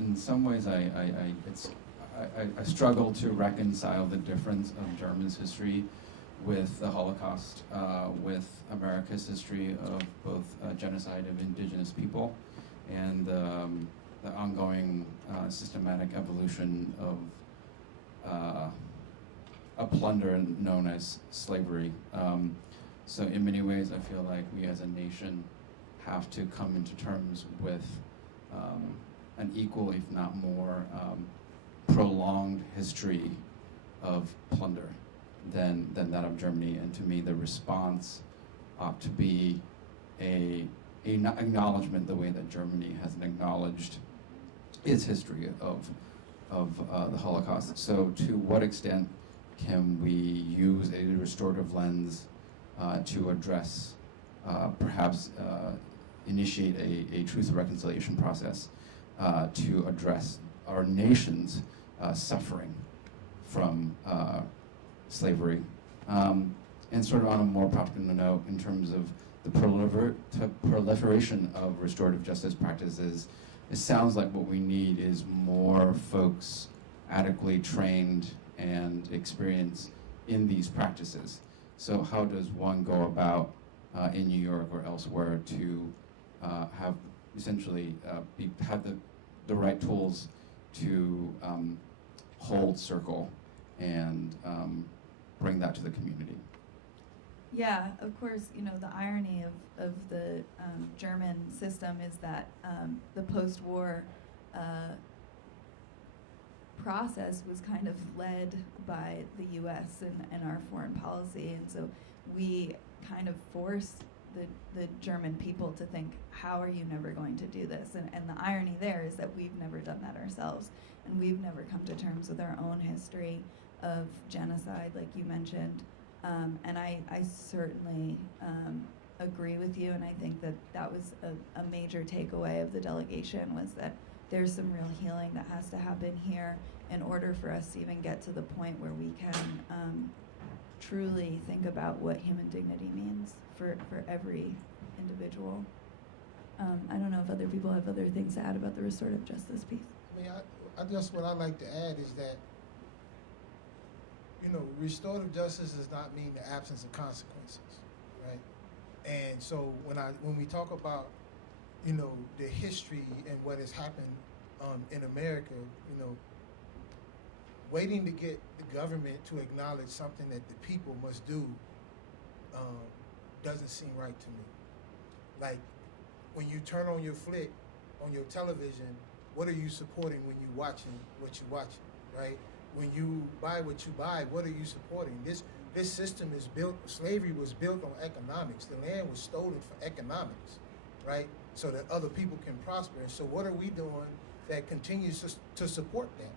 In some ways, I struggle to reconcile the difference of Germany's history with the Holocaust, with America's history of both genocide of indigenous people and the ongoing systematic evolution of a plunder known as slavery. So in many ways, I feel like we as a nation have to come into terms with an equal, if not more, prolonged history of plunder than that of Germany. And to me, the response ought to be a acknowledgement the way that Germany has acknowledged its history of the Holocaust. So to what extent can we use a restorative lens to address, perhaps initiate a truth and reconciliation process to address our nation's suffering from slavery? And sort of on a more practical note, in terms of the proliferation of restorative justice practices, it sounds like what we need is more folks adequately trained and experienced in these practices. So how does one go about in New York or elsewhere to have essentially have the right tools to hold circle and bring that to the community? Yeah, of course, you know, the irony of the German system is that the post-war process was kind of led by the U.S. and our foreign policy, and so we kind of forced the German people to think, how are you never going to do this? And the irony there is that we've never done that ourselves, and we've never come to terms with our own history of genocide, like you mentioned. And I certainly agree with you, and I think that was a major takeaway of the delegation, was that there's some real healing that has to happen here in order for us to even get to the point where we can truly think about what human dignity means for every individual. I don't know if other people have other things to add about the restorative justice piece. I mean, I just, what I'd like to add is that, you know, restorative justice does not mean the absence of consequences, right? And so when we talk about, you know, the history and what has happened in America, you know, waiting to get the government to acknowledge something that the people must do doesn't seem right to me. Like, when you turn on your flick on your television, what are you supporting when you're watching what you're watching, right? When you buy what you buy, what are you supporting? This system is built, slavery was built on economics. The land was stolen for economics, right? So that other people can prosper. And so what are we doing that continues to support that,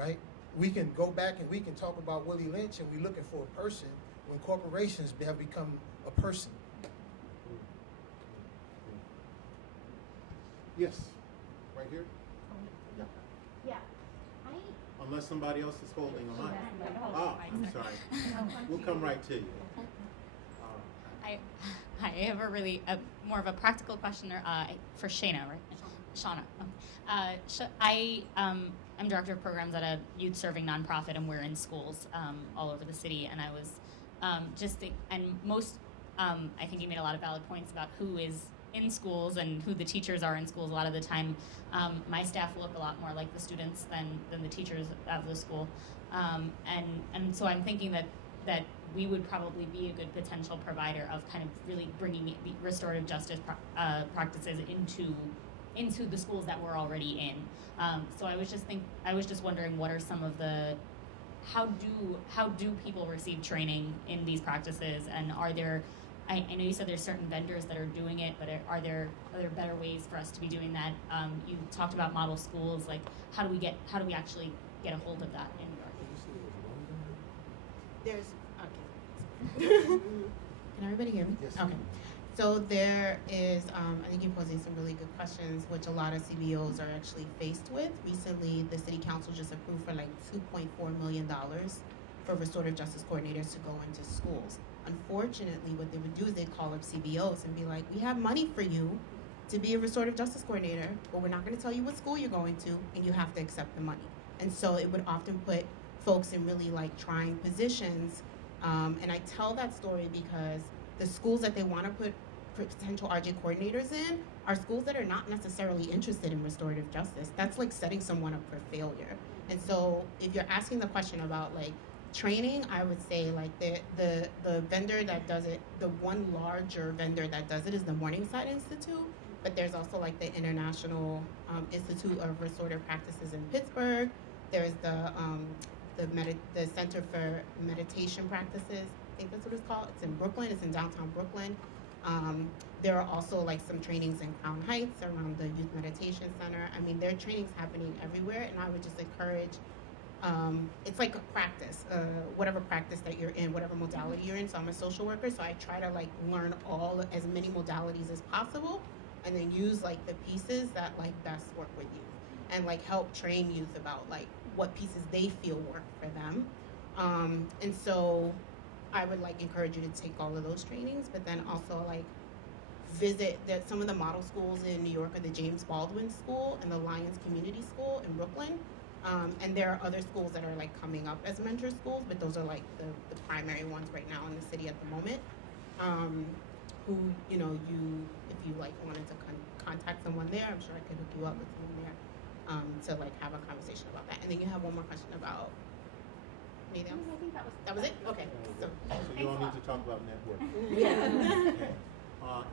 right? We can go back and we can talk about Willie Lynch, and we're looking for a person when corporations have become a person. Yes, right here. Yeah. Unless somebody else is holding a mic. Oh, I'm sorry. We'll come right to you. I have a really more of a practical question for Shana, right? Shauna. I'm director of programs at a youth serving nonprofit, and we're in schools all over the city. And I was I think you made a lot of valid points about who is in schools and who the teachers are in schools. A lot of the time, my staff look a lot more like the students than the teachers of the school. And so I'm thinking that we would probably be a good potential provider of kind of really bringing the restorative justice practices into into the schools that we're already in. So I was just wondering, what are some of the, how do people receive training in these practices, and are there, I know you said there's certain vendors that are doing it, but are there better ways for us to be doing that? You talked about model schools, like how do we actually get a hold of that in New York? There's, okay. Can everybody hear me? Yes. Okay. So there is, I think you're posing some really good questions, which a lot of CBOs are actually faced with. Recently, the City Council just approved for like $2.4 million for restorative justice coordinators to go into schools. Unfortunately, what they would do is they'd call up CBOs and be like, we have money for you to be a restorative justice coordinator, but we're not going to tell you what school you're going to, and you have to accept the money. And so it would often put folks in really like trying positions. And I tell that story because the schools that they want to put potential RJ coordinators in are schools that are not necessarily interested in restorative justice. That's like setting someone up for failure. And so if you're asking the question about like training, I would say like the vendor that does it, the one larger vendor that does it is the Morningside Institute, but there's also like the International Institute of Restorative Practices in Pittsburgh. There's the Center for Meditation Practices. I think that's what it's called. It's in Brooklyn. It's in downtown Brooklyn. There are also like some trainings in Crown Heights around the Youth Meditation Center. I mean, there are trainings happening everywhere, and I would just encourage, it's like a practice, whatever practice that you're in, whatever modality you're in. So I'm a social worker, so I try to like learn as many modalities as possible, and then use like the pieces that like best work with youth, and like help train youth about like what pieces they feel work for them. And so I would like encourage you to take all of those trainings, but then also like visit some of the model schools in New York are the James Baldwin School and the Lions Community School in Brooklyn. And there are other schools that are like coming up as mentor schools, but those are like the primary ones right now in the city at the moment. Who, you know, if you like wanted to contact someone there, I'm sure I could hook you up with someone there to like have a conversation about that. And then you have one more question about anything else? I think That was it? Okay. So you all need to talk about networking. yeah. Okay.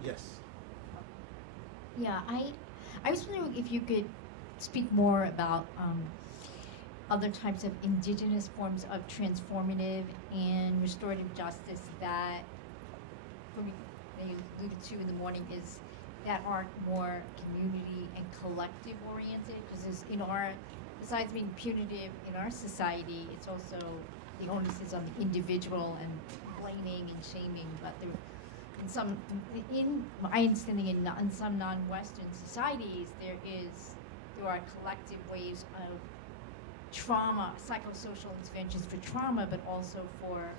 Yes. Yeah, I was wondering if you could speak more about other types of indigenous forms of transformative and restorative justice that, for me, they alluded to in the morning, is that are more community and collective oriented, because in our, besides being punitive in our society, it's also the onus is on the individual and blaming and shaming. But there, in my understanding, in some non-Western societies, there are collective ways of trauma, psychosocial interventions for trauma, but also for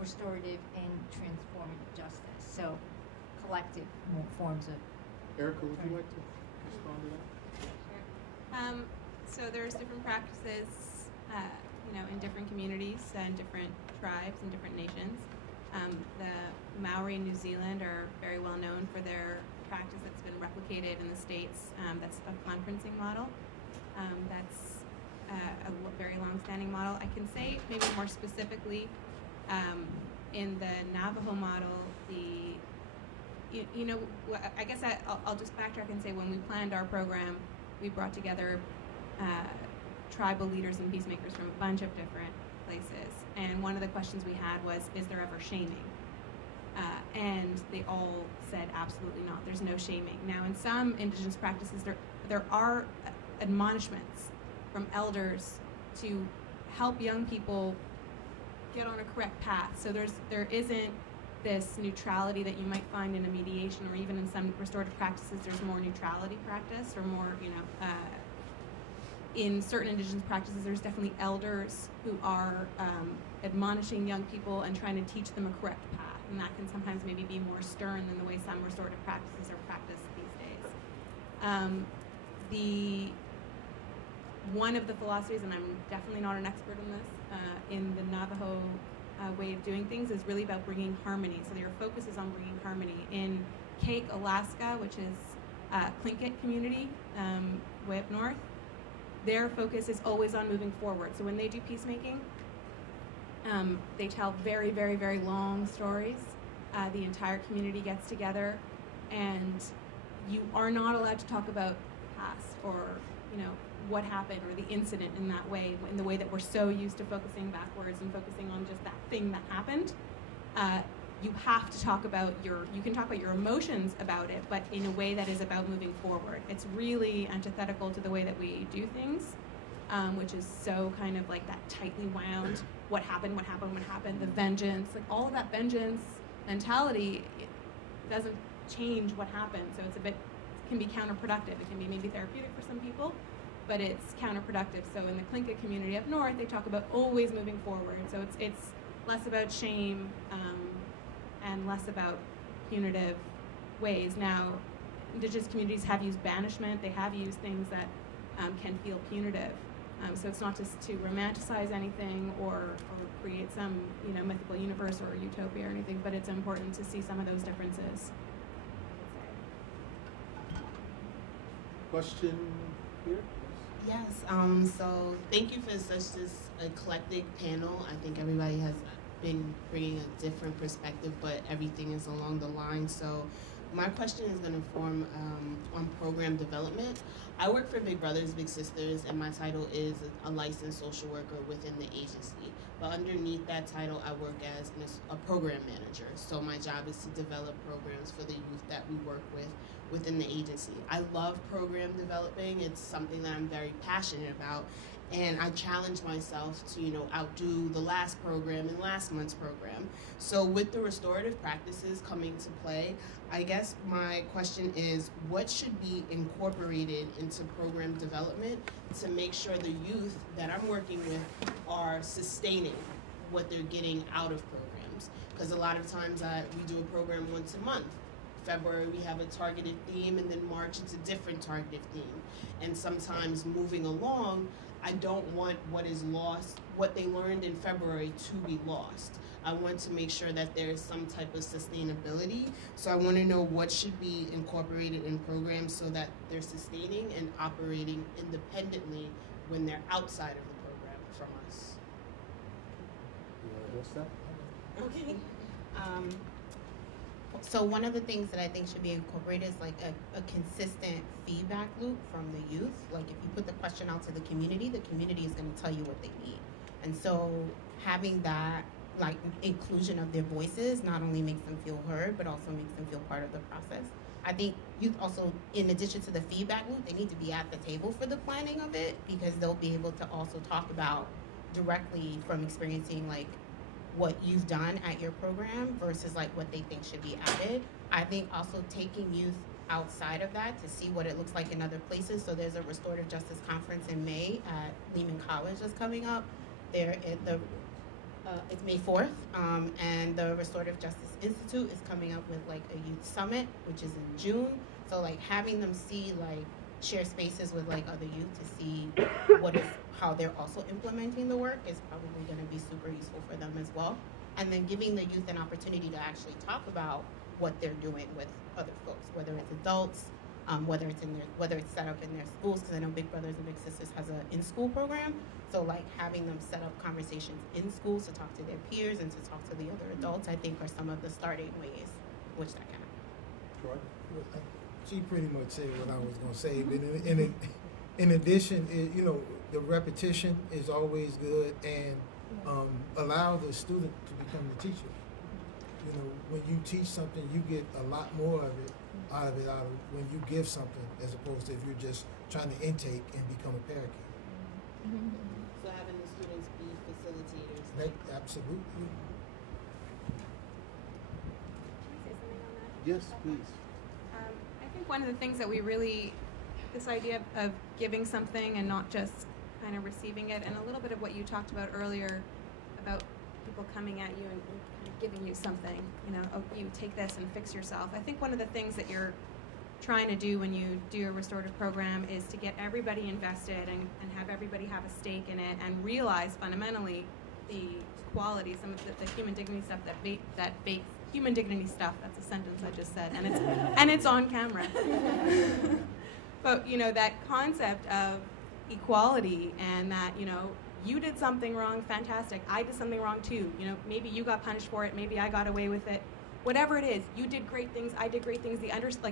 restorative and transformative justice. So, collective forms of. Erica, would you like to respond to that? Sure. So there's different practices, in different communities and different tribes and different nations. The Maori in New Zealand are very well known for their practice that's been replicated in the States. That's a conferencing model. That's a very long-standing model. I can say maybe more specifically, in the Navajo model, I guess I'll just backtrack and say when we planned our program, we brought together tribal leaders and peacemakers from a bunch of different places. And one of the questions we had was, is there ever shaming? And they all said, absolutely not. There's no shaming. Now, in some indigenous practices, there are admonishments from elders to help young people get on a correct path. So there isn't this neutrality that you might find in a mediation, or even in some restorative practices, there's more neutrality practice, or more, in certain indigenous practices, there's definitely elders who are admonishing young people and trying to teach them a correct path. And that can sometimes maybe be more stern than the way some restorative practices are practiced these days. One of the philosophies, and I'm definitely not an expert in this, in the Navajo way of doing things, is really about bringing harmony. So their focus is on bringing harmony. In Cake, Alaska, which is Tlingit community, way up north, their focus is always on moving forward. So when they do peacemaking, they tell very, very, very long stories. The entire community gets together, and you are not allowed to talk about the past or, you know, what happened or the incident in that way, in the way that we're so used to focusing backwards and focusing on just that thing that happened. You have to talk about you can talk about your emotions about it, but in a way that is about moving forward. It's really antithetical to the way that we do things, which is so kind of like that tightly wound, what happened, the vengeance, like all of that vengeance mentality, it doesn't change what happened. So it can be counterproductive. It can be maybe therapeutic for some people, but it's counterproductive. So in the Tlingit community up north, they talk about always moving forward. So it's less about shame and less about punitive ways. Now, Indigenous communities have used banishment. They have used things that can feel punitive. So it's not just to romanticize anything or create some, you know, mythical universe or utopia or anything, but it's important to see some of those differences. Question here? Yes, so thank you for such this eclectic panel. I think everybody has been bringing a different perspective, but everything is along the line. So my question is going to form on program development. I work for Big Brothers Big Sisters, and my title is a licensed social worker within the agency. But underneath that title, I work as a program manager. So my job is to develop programs for the youth that we work with within the agency. I love program developing. It's something that I'm very passionate about. And I challenge myself to, you know, outdo the last program and last month's program. So with the restorative practices coming to play, I guess my question is, what should be incorporated into program development to make sure the youth that I'm working with are sustaining what they're getting out of programs? Because a lot of times we do a program once a month. February we have a targeted theme, and then March it's a different targeted theme. And sometimes moving along, I don't want what is lost, what they learned in February, to be lost. I want to make sure that there is some type of sustainability. So I want to know what should be incorporated in programs so that they're sustaining and operating independently when they're outside of the program from us. You want to address that? Okay. So one of the things that I think should be incorporated is like a consistent feedback loop from the youth. Like if you put the question out to the community is going to tell you what they need. And so having that like inclusion of their voices not only makes them feel heard, but also makes them feel part of the process. I think youth also, in addition to the feedback loop, they need to be at the table for the planning of it, because they'll be able to also talk about directly from experiencing like what you've done at your program versus like what they think should be added. I think also taking youth outside of that to see what it looks like in other places. So there's a Restorative Justice Conference in May at Lehman College that's coming up. It's May 4th, and the Restorative Justice Institute is coming up with like a youth summit, which is in June. So like having them see like share spaces with like other youth to see how they're also implementing the work is probably going to be super useful for them as well. And then giving the youth an opportunity to actually talk about what they're doing with other folks, whether it's adults, whether it's set up in their schools, because I know Big Brothers and Big Sisters has an in-school program. So like having them set up conversations in schools to talk to their peers and to talk to the other adults, I think are some of the starting ways which that can happen. Troy? She pretty much said what I was going to say, but in addition, you know, the repetition is always good, and allow the student to become the teacher. You know, when you teach something, you get a lot more of it out of when you give something, as opposed to if you're just trying to intake and become a parakeet. So having the students be facilitators. Absolutely. Can I say something on that? Yes, please. I think one of the things that we really, this idea of giving something and not just kind of receiving it, and a little bit of what you talked about earlier about people coming at you and kind of giving you something, you know, oh, you take this and fix yourself. I think one of the things that you're trying to do when you do a restorative program is to get everybody invested and have everybody have a stake in it, and realize fundamentally the quality, some of the human dignity stuff human dignity stuff, that's a sentence I just said, and it's on camera. But you know, that concept of equality, and that, you know, you did something wrong, fantastic, I did something wrong too, you know, maybe you got punished for it, maybe I got away with it, whatever it is, you did great things, I did great things,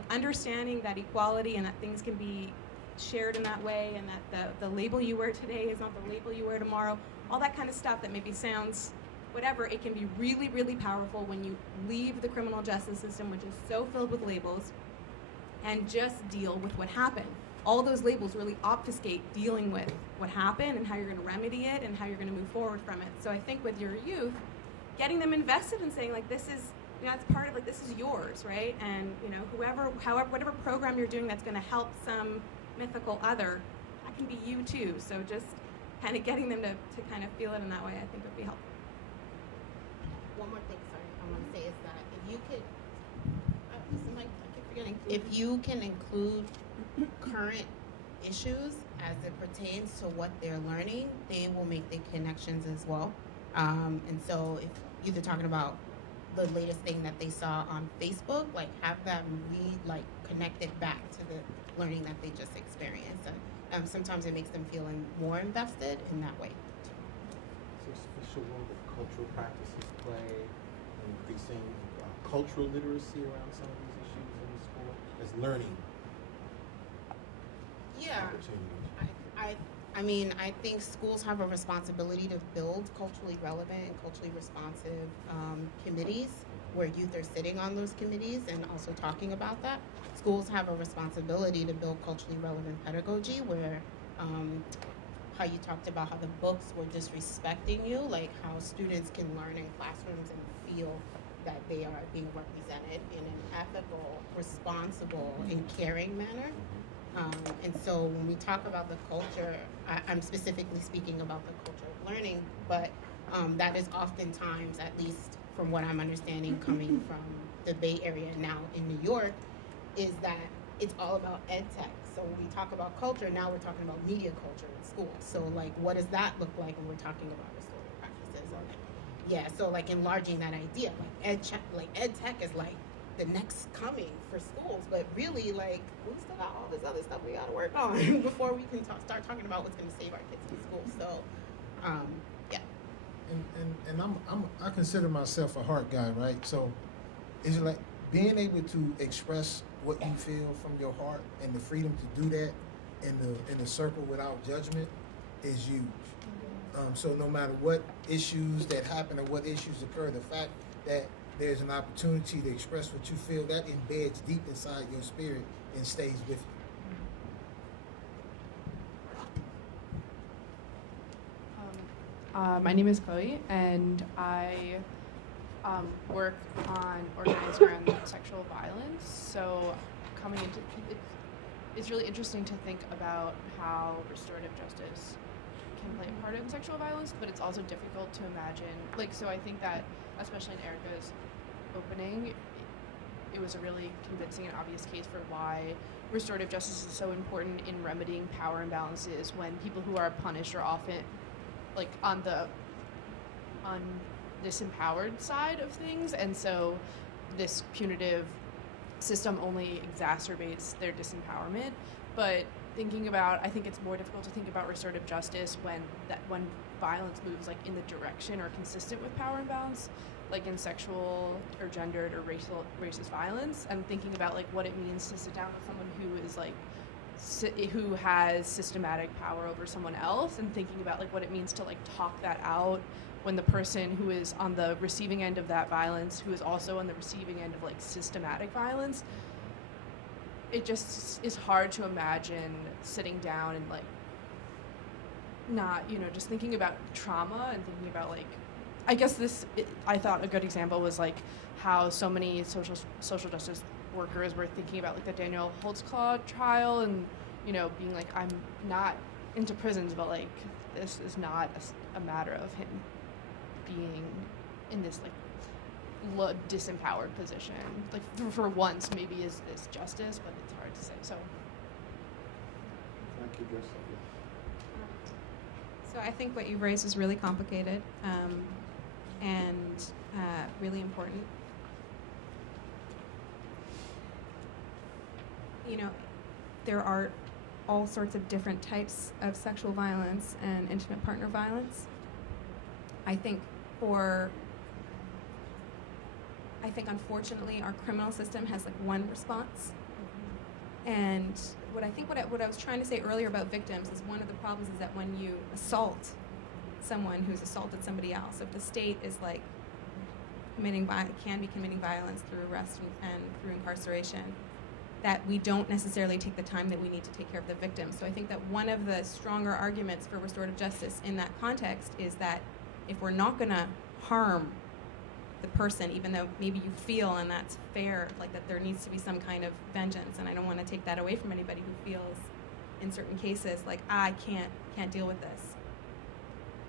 understanding that equality and that things can be shared in that way, and that the label you wear today is not the label you wear tomorrow, all that kind of stuff that maybe sounds whatever, it can be really, really powerful when you leave the criminal justice system, which is so filled with labels, and just deal with what happened. All those labels really obfuscate dealing with what happened and how you're going to remedy it and how you're going to move forward from it. So I think with your youth, getting them invested in saying, like, this is, you know, it's part of, like, this is yours, right? And, you know, whatever program you're doing that's going to help some mythical other, that can be you too. So just kind of getting them to kind of feel it in that way, I think would be helpful. One more thing, sorry, I want to say is that if you could, I keep forgetting, if you can include current issues as it pertains to what they're learning, they will make the connections as well. And so if either talking about the latest thing that they saw on Facebook, like have them connect it back to the learning that they just experienced. And sometimes it makes them feel more invested in that way. Is there a special role that cultural practices play in increasing cultural literacy around some of these issues in the school as learning opportunities? I mean, I think schools have a responsibility to build culturally relevant and culturally responsive committees where youth are sitting on those committees and also talking about that. Schools have a responsibility to build culturally relevant pedagogy where how you talked about how the books were disrespecting you, like how students can learn in classrooms and feel that they are being represented in an ethical, responsible, and caring manner. And so when we talk about the culture, I'm specifically speaking about the culture of learning, but that is oftentimes, at least from what I'm understanding coming from the Bay Area now in New York, is that it's all about ed tech. So when we talk about culture, now we're talking about media culture in schools. So like, what does that look like when we're talking about restorative practices? Or like, yeah, so like enlarging that idea, like ed tech is like the next coming for schools, but really, like, we still got all this other stuff we got to work on before we can start talking about what's going to save our kids in school. So, yeah. And I consider myself a heart guy, right? So, it's like being able to express what you feel from your heart and the freedom to do that in the circle without judgment is huge. So no matter what issues that happen or what issues occur, the fact that there's an opportunity to express what you feel, that embeds deep inside your spirit and stays with you. My name is Chloe, and I work on organized around sexual violence. So coming into it's really interesting to think about how restorative justice can play a part in sexual violence, but it's also difficult to imagine. So I think that, especially in Erica's opening, it was a really convincing and obvious case for why restorative justice is so important in remedying power imbalances when people who are punished are often on this empowered side of things, and so this punitive system only exacerbates their disempowerment. But I think it's more difficult to think about restorative justice when violence moves in the direction or consistent with power imbalance, like in sexual or gendered or racist violence, and thinking about what it means to sit down with someone who has systematic power over someone else, and thinking about what it means to talk that out when the person who is on the receiving end of that violence, who is also on the receiving end of systematic violence, it just is hard to imagine sitting down and not, just thinking about trauma and thinking about I guess I thought a good example was how so many social justice workers were thinking about the Daniel Holtzclaw trial and, being I'm not into prisons, but this is not a matter of him being in this disempowered position. For once, maybe is this justice, but it's hard to say. So. Thank you, Jessica. So I think what you've raised is really complicated and really important. There are all sorts of different types of sexual violence and intimate partner violence. I think I think unfortunately our criminal system has like one response. And what I was trying to say earlier about victims is one of the problems is that when you assault someone who's assaulted somebody else, if the state is like can be committing violence through arrest and through incarceration, that we don't necessarily take the time that we need to take care of the victim. So I think that one of the stronger arguments for restorative justice in that context is that if we're not going to harm the person, even though maybe you feel, and that's fair, like that there needs to be some kind of vengeance, and I don't want to take that away from anybody who feels in certain cases like I can't deal with this.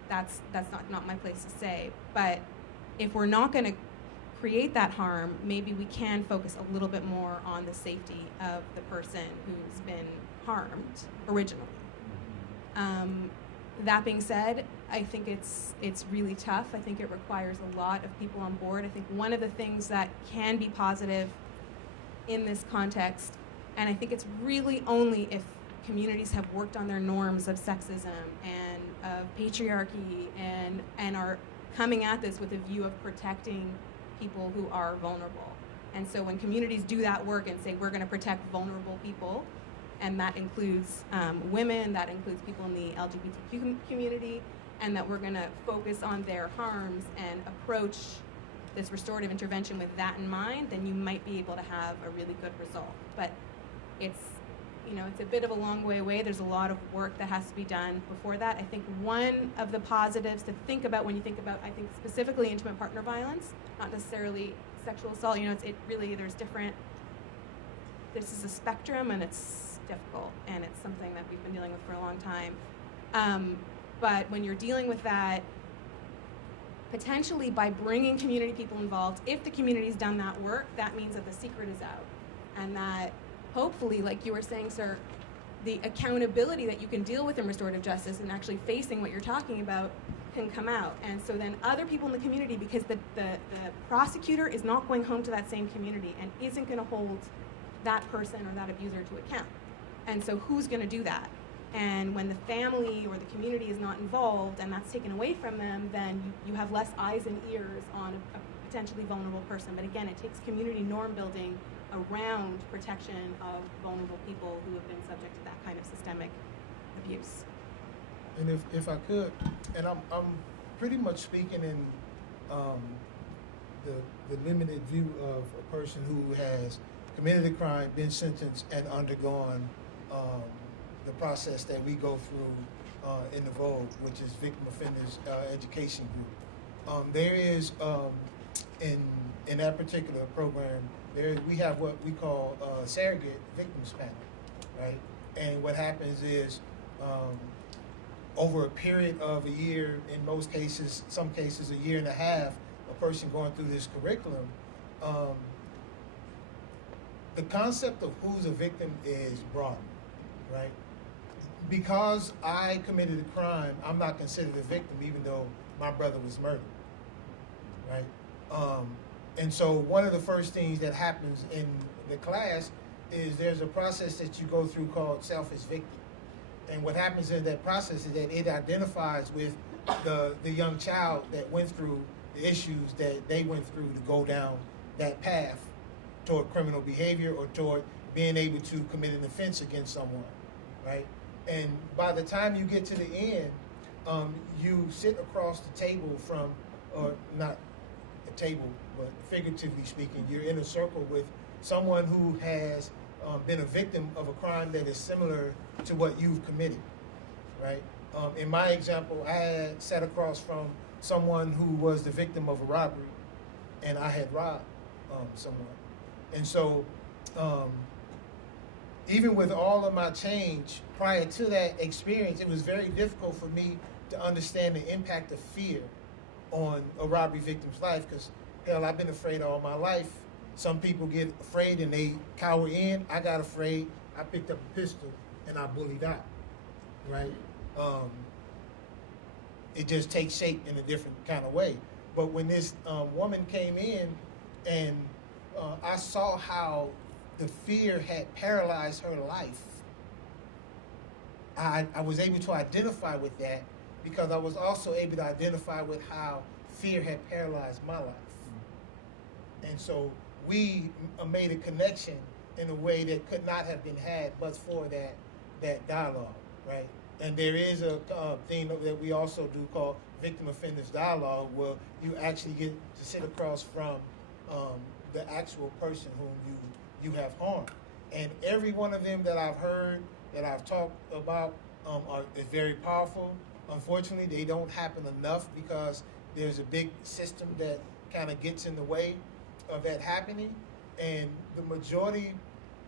That's not my place to say. But if we're not going to create that harm, maybe we can focus a little bit more on the safety of the person who's been harmed originally. That being said, I think it's really tough. I think it requires a lot of people on board. I think one of the things that can be positive in this context, and I think it's really only if communities have worked on their norms of sexism and of patriarchy and are coming at this with a view of protecting people who are vulnerable. And so when communities do that work and say we're going to protect vulnerable people, and that includes women, that includes people in the LGBTQ community, and that we're going to focus on their harms and approach this restorative intervention with that in mind, then you might be able to have a really good result. But it's a bit of a long way away. There's a lot of work that has to be done before that. I think one of the positives to think about when you think about, I think specifically intimate partner violence, not necessarily sexual assault, it really, this is a spectrum, and it's difficult, and it's something that we've been dealing with for a long time. But when you're dealing with that, potentially by bringing community people involved, if the community's done that work, that means that the secret is out, and that hopefully, like you were saying, sir, the accountability that you can deal with in restorative justice and actually facing what you're talking about can come out. And so then other people in the community, because the prosecutor is not going home to that same community and isn't going to hold that person or that abuser to account. And so who's going to do that? And when the family or the community is not involved and that's taken away from them, then you have less eyes and ears on a potentially vulnerable person. But again, it takes community norm building around protection of vulnerable people who have been subject to that kind of systemic abuse. And if I could, and I'm pretty much speaking in the limited view of a person who has committed a crime, been sentenced, and undergone the process that we go through in the Vogue, which is Victim Offenders Education Group. There is, in that particular program, we have what we call Surrogate Victims Panel, right? And what happens is, over a period of a year, in most cases, some cases a year and a half, a person going through this curriculum, the concept of who's a victim is broad, right? Because I committed a crime, I'm not considered a victim even though my brother was murdered, right? And so one of the first things that happens in the class is there's a process that you go through called selfish victim. And what happens in that process is that it identifies with the young child that went through the issues that they went through to go down that path toward criminal behavior or toward being able to commit an offense against someone, right? And by the time you get to the end, you sit across the table from, or not a table, but figuratively speaking, you're in a circle with someone who has been a victim of a crime that is similar to what you've committed, right? In my example, I had sat across from someone who was the victim of a robbery, and I had robbed someone. And so even with all of my change prior to that experience, it was very difficult for me to understand the impact of fear on a robbery victim's life, because, hell, I've been afraid all my life. Some people get afraid and they cower in. I got afraid. I picked up a pistol and I bullied out, right? It just takes shape in a different kind of way. But when this woman came in and I saw how the fear had paralyzed her life, I was able to identify with that because I was also able to identify with how fear had paralyzed my life. And so we made a connection in a way that could not have been had but for that dialogue, right? And there is a thing that we also do called victim offenders dialogue, where you actually get to sit across from the actual person whom you have harmed. And every one of them that I've heard, that I've talked about, is very powerful. Unfortunately, they don't happen enough because there's a big system that kind of gets in the way of that happening. And the majority,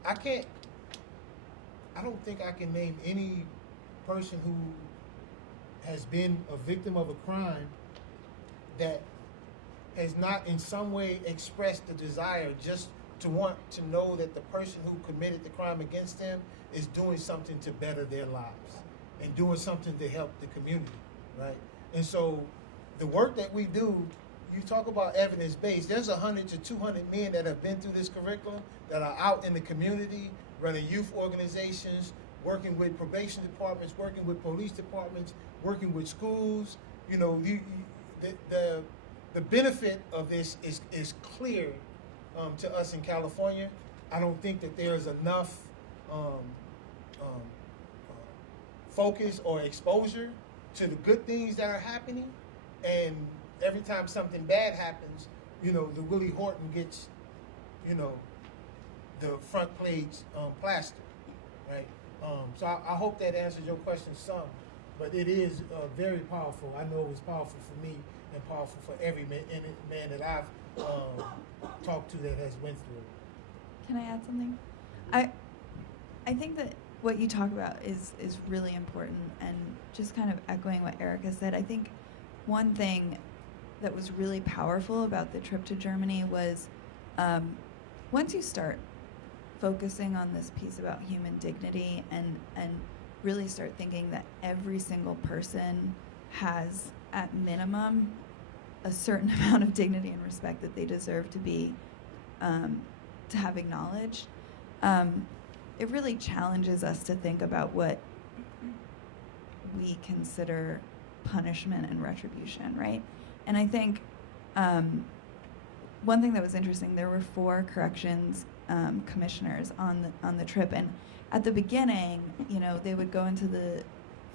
I don't think I can name any person who has been a victim of a crime that has not in some way expressed the desire just to want to know that the person who committed the crime against them is doing something to better their lives and doing something to help the community, right? And so the work that we do, you talk about evidence-based, there's 100 to 200 men that have been through this curriculum that are out in the community, running youth organizations, working with probation departments, working with police departments, working with schools. You know, the benefit of this is clear to us in California. I don't think that there's enough focus or exposure to the good things that are happening. And every time something bad happens, you know, the Willie Horton gets, you know, the front page plastered, right? So I hope that answers your question some, but it is very powerful. I know it was powerful for me and powerful for every man that I've talked to that has went through it. Can I add something? I think that what you talk about is really important, and just kind of echoing what Erica said, I think one thing that was really powerful about the trip to Germany was once you start focusing on this piece about human dignity and really start thinking that every single person has, at minimum, a certain amount of dignity and respect that they deserve to be, to have acknowledged, it really challenges us to think about what we consider punishment and retribution, right? And I think one thing that was interesting, there were 4 corrections commissioners on the trip, and at the beginning, you know, they would go into the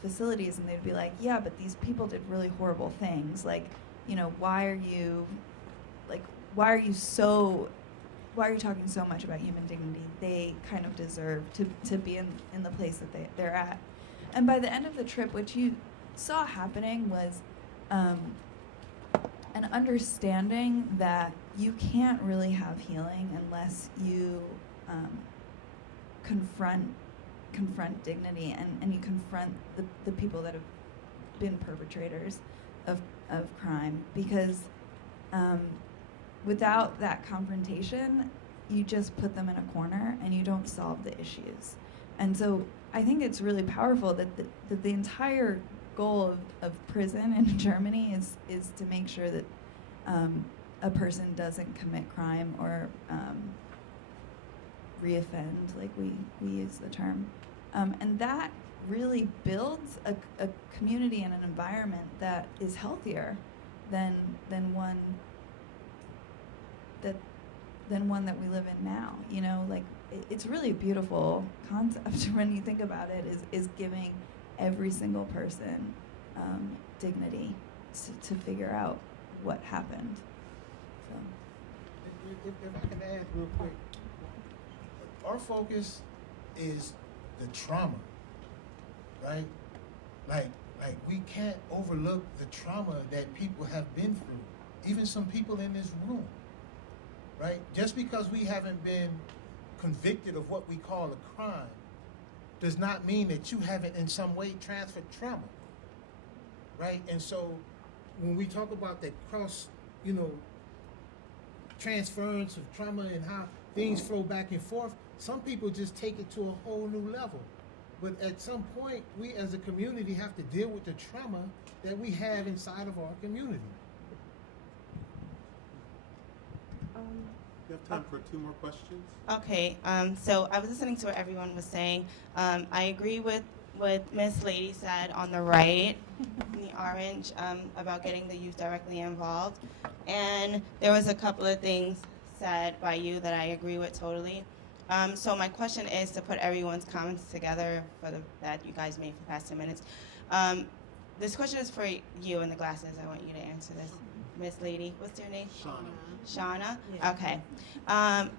facilities and they'd be like, yeah, but these people did really horrible things, like, you know, why are you talking so much about human dignity? They kind of deserve to be in the place that they're at. And by the end of the trip, what you saw happening was an understanding that you can't really have healing unless you confront dignity and you confront the people that have been perpetrators of crime, because without that confrontation, you just put them in a corner and you don't solve the issues. And so I think it's really powerful that the entire goal of prison in Germany is to make sure that a person doesn't commit crime or reoffend, like we use the term. And that really builds a community and an environment that is healthier than one that we live in now. You know, like it's really a beautiful concept when you think about it, is giving every single person dignity to figure out what happened. So. If I can add real quick, our focus is the trauma, right? Like we can't overlook the trauma that people have been through, even some people in this room, right? Just because we haven't been convicted of what we call a crime does not mean that you haven't in some way transferred trauma, right? And so when we talk about the cross, you know, transference of trauma and how things flow back and forth, some people just take it to a whole new level. But at some point, we as a community have to deal with the trauma that we have inside of our community. You have time for 2 more questions? Okay, so I was listening to what everyone was saying. I agree with what Miss Lady said on the right, in the orange, about getting the youth directly involved. And there was a couple of things said by you that I agree with totally. So my question is to put everyone's comments together that you guys made for the past 10 minutes. This question is for you in the glasses. I want you to answer this. Miss Lady, what's your name? Shauna? Yeah. Okay.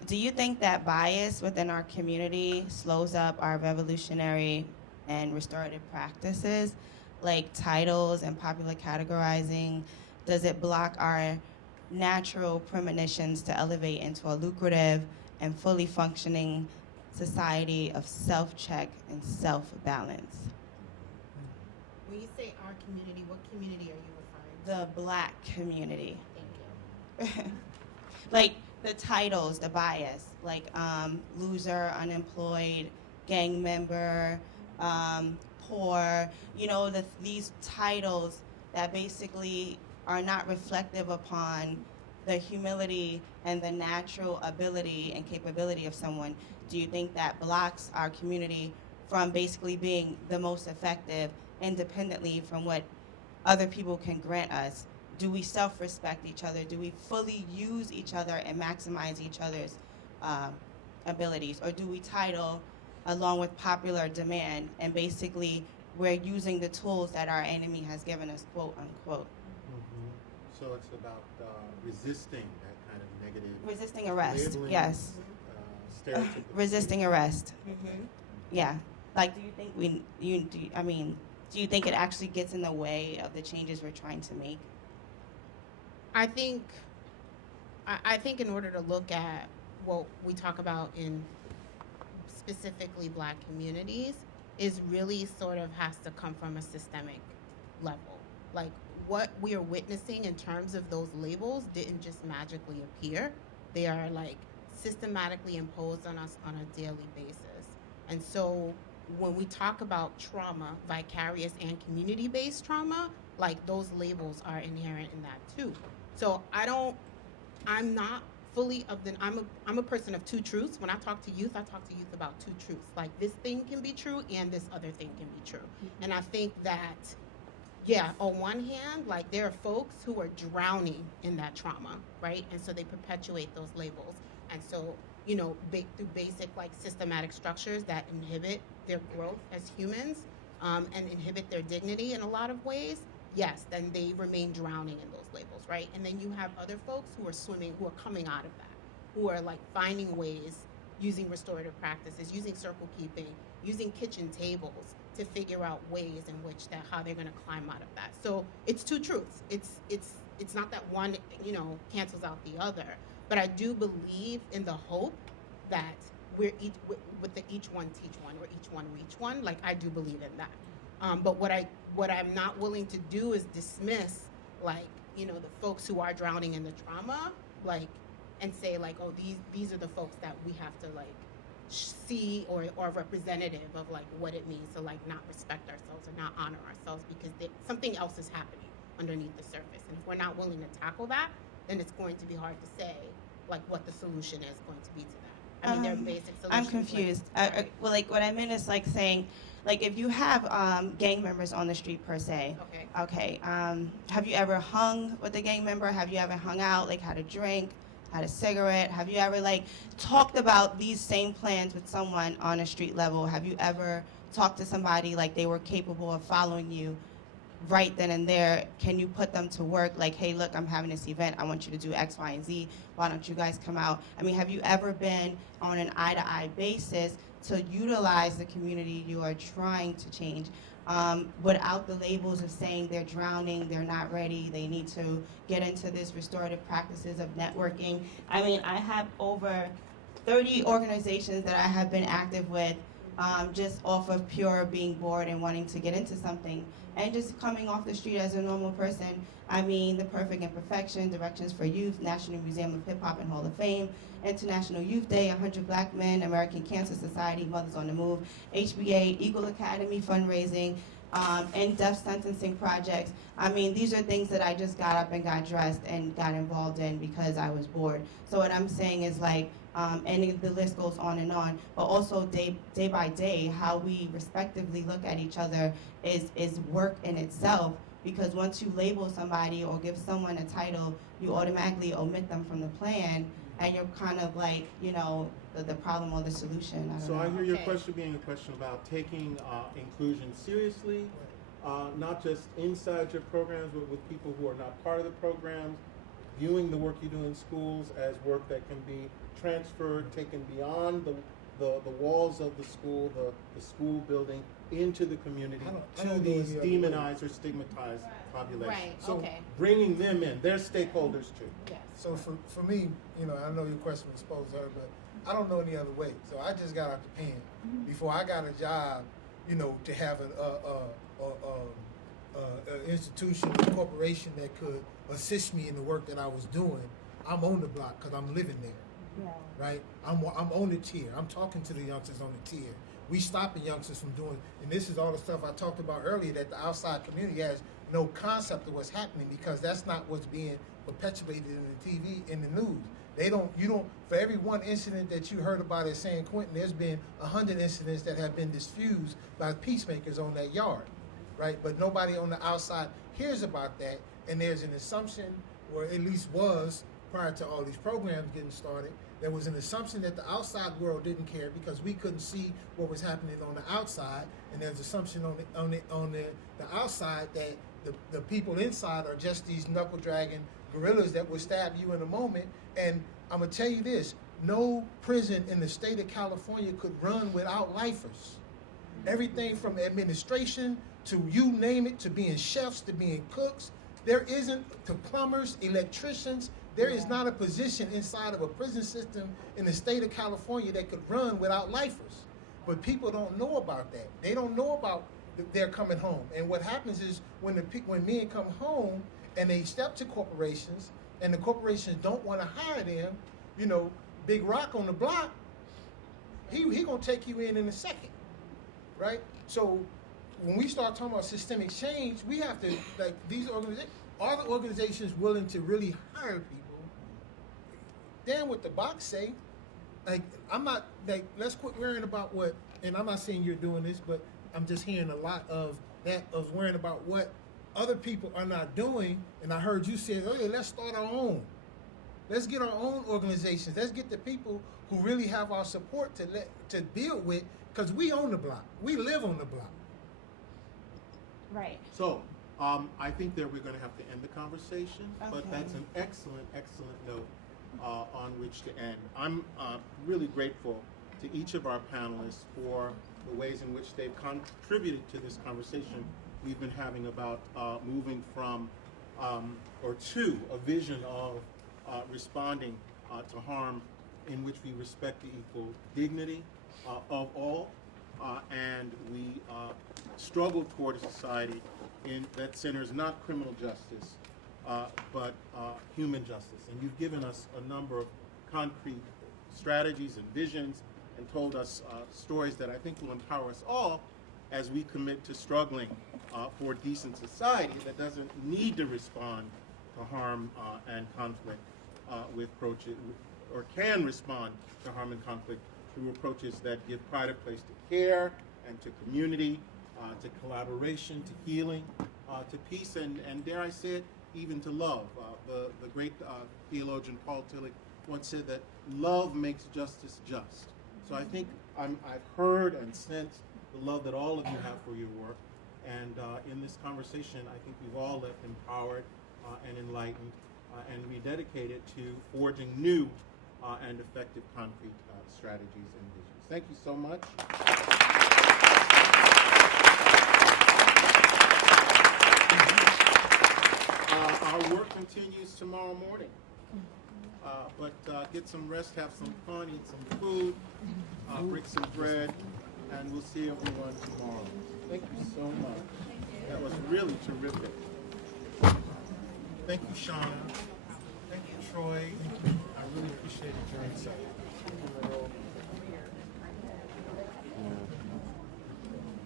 Do you think that bias within our community slows up our revolutionary and restorative practices, like titles and popular categorizing? Does it block our natural premonitions to elevate into a lucrative and fully functioning society of self-check and self-balance? When you say our community, what community are you referring The Black community. to? Thank you. Like the titles, the bias, like loser, unemployed, gang member, poor, you know, these titles that basically are not reflective upon the humility and the natural ability and capability of someone. Do you think that blocks our community from basically being the most effective independently from what other people can grant us? Do we self-respect each other? Do we fully use each other and maximize each other's abilities? Or do we title along with popular demand and basically we're using the tools that our enemy has given us, quote unquote? So it's about resisting that kind of negative. Resisting arrest, labeling, yes. Stereotypical. Resisting arrest. Mm-hmm. Yeah. Like, do you think do you think it actually gets in the way of the changes we're trying to make? I think in order to look at what we talk about in specifically Black communities is really sort of has to come from a systemic level. Like what we are witnessing in terms of those labels didn't just magically appear. They are like systematically imposed on us on a daily basis. And so when we talk about trauma, vicarious and community-based trauma, like those labels are inherent in that too. So I'm not fully of the, I'm a person of two truths. When I talk to youth about two truths. Like this thing can be true and this other thing can be true. Mm-hmm. And I think that, yeah, on one hand, like there are folks who are drowning in that trauma, right? And so they perpetuate those labels. And so, you know, through basic like systematic structures that inhibit their growth as humans and inhibit their dignity in a lot of ways, yes, then they remain drowning in those labels, right? And then you have other folks who are swimming, who are coming out of that, who are like finding ways, using restorative practices, using circle keeping, using kitchen tables to figure out ways in which how they're going to climb out of that. So it's two truths. It's not that one, you know, cancels out the other, but I do believe in the hope that we're with the each one teach one or each one reach one. Like I do believe in that. But what I'm not willing to do is dismiss, like, you know, the folks who are drowning in the trauma, like, and say like, oh, these are the folks that we have to like see or representative of like what it means to like not respect ourselves or not honor ourselves because something else is happening underneath the surface. And if we're not willing to tackle that, then it's going to be hard to say like what the solution is going to be to that. I mean, there are basic solutions. I'm confused. Like, well, like what I meant is like saying, like if you have gang members on the street per se. Okay. Have you ever hung with a gang member? Have you ever hung out, like had a drink, had a cigarette? Have you ever like talked about these same plans with someone on a street level? Have you ever talked to somebody like they were capable of following you right then and there? Can you put them to work? Like, hey, look, I'm having this event. I want you to do X, Y, and Z. Why don't you guys come out? I mean, have you ever been on an eye-to-eye basis to utilize the community you are trying to change without the labels of saying they're drowning, they're not ready, they need to get into this restorative practices of networking? I mean, I have over 30 organizations that I have been active with just off of pure being bored and wanting to get into something and just coming off the street as a normal person. I mean, The Perfect Imperfection, Directions for Youth, National Museum of Hip Hop and Hall of Fame, International Youth Day, 100 Black Men, American Cancer Society, Mothers on the Move, HBA, Eagle Academy fundraising, and death sentencing projects. I mean, these are things that I just got up and got dressed and got involved in because I was bored. So what I'm saying is like, and the list goes on, but also day by day, how we respectively look at each other is work in itself, because once you label somebody or give someone a title, you automatically omit them from the plan. and you're kind of like, the problem or the solution. I don't So know. I hear your question being a question about taking inclusion seriously, not just inside your programs, but with people who are not part of the programs, viewing the work you do in schools as work that can be transferred, taken beyond the walls of the school building, into the community, I don't to know these any other demonized or stigmatized populations. Right, So okay. bringing them in, they're stakeholders too. Yes. So for me, I know your question was posed to her, but I don't know any other way. So I just got out the pen. Before I got a job, to have an institution, a corporation that could assist me in the work that I was doing, I'm on the block because I'm living there. Yeah. Right? I'm on the tier. I'm talking to the youngsters on the tier. We stopping youngsters from doing, and this is all the stuff I talked about earlier, that the outside community has no concept of what's happening, because that's not what's being perpetuated in the TV, in the news. For every one incident that you heard about at San Quentin, there's been 100 incidents that have been diffused by peacemakers on that yard, right? But nobody on the outside hears about that, and there's an assumption, or at least was prior to all these programs getting started, there was an assumption that the outside world didn't care because we couldn't see what was happening on the outside, and there's assumption on the outside that the people inside are just these knuckle-dragging gorillas that will stab you in a moment. And I'm going to tell you this, no prison in the state of California could run without lifers. Everything from administration to you name it, to being chefs, to being cooks, there isn't, to plumbers, electricians, there is not a position inside of a prison system in the state of California that could run without lifers. But people don't know about that. They don't know about their coming home. And what happens is when men come home and they step to corporations, and the corporations don't want to hire them, Big Rock on the block, he gonna take you in a second, right? So when we start talking about systemic change, we have to, like, these organizations, are the organizations willing to really hire people? Damn what the box say. Like, I'm not, like, let's quit worrying about what, and I'm not saying you're doing this, but I'm just hearing a lot of that, of worrying about what other people are not doing. And I heard you say, okay, let's start our own. Let's get our own organizations. Let's get the people who really have our support to build with, because we own the block. We live on the block. Right. So, I think that we're going to have to end the conversation, but Okay. that's an excellent, excellent note on which to end. I'm really grateful to each of our panelists for the ways in which they've contributed to this conversation we've been having about moving from or to a vision of responding to harm in which we respect the equal dignity of all, and we struggle toward a society that centers not criminal justice, but human justice. And you've given us a number of concrete strategies and visions, and told us stories that I think will empower us all as we commit to struggling for a decent society that doesn't need to respond to harm and conflict with approaches, or can respond to harm and conflict through approaches that give pride of place to care and to community, to collaboration, to healing, to peace, and dare I say it, even to love. The great theologian Paul Tillich once said that love makes justice just. So I think I've heard and sensed the love that all of you have for your work. And in this conversation, I think we've all left empowered and enlightened and rededicated to forging new and effective concrete strategies and visions. Thank you so much. Our work continues tomorrow morning. But get some rest, have some fun, eat some food, break some bread, and we'll see everyone tomorrow. Thank you so much. That was really terrific. Thank you, Shauna. Thank you, Troy. I really appreciate your insight.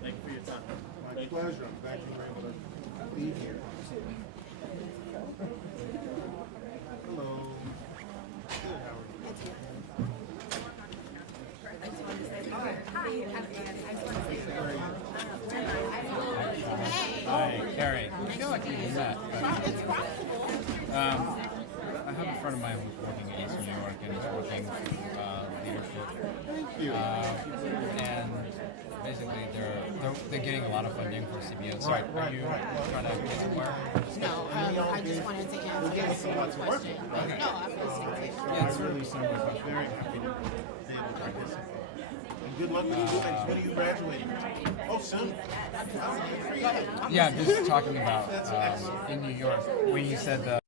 Thank you for your time. My pleasure. I'm glad you were able to be here. Hello. Good, how Hi, Carrie. I feel like we met. I have a friend of mine who's working in East New York, and you. And basically, they're getting a lot of funding for CBO. So Right. are you trying to get somewhere? No, I just wanted to answer your question. No, I'm listening to you. Yeah, it's really similar. So I'm very happy to be able to participate. And good luck with you. When are you graduating? Oh, soon. Yeah, just talking about in New York when you said the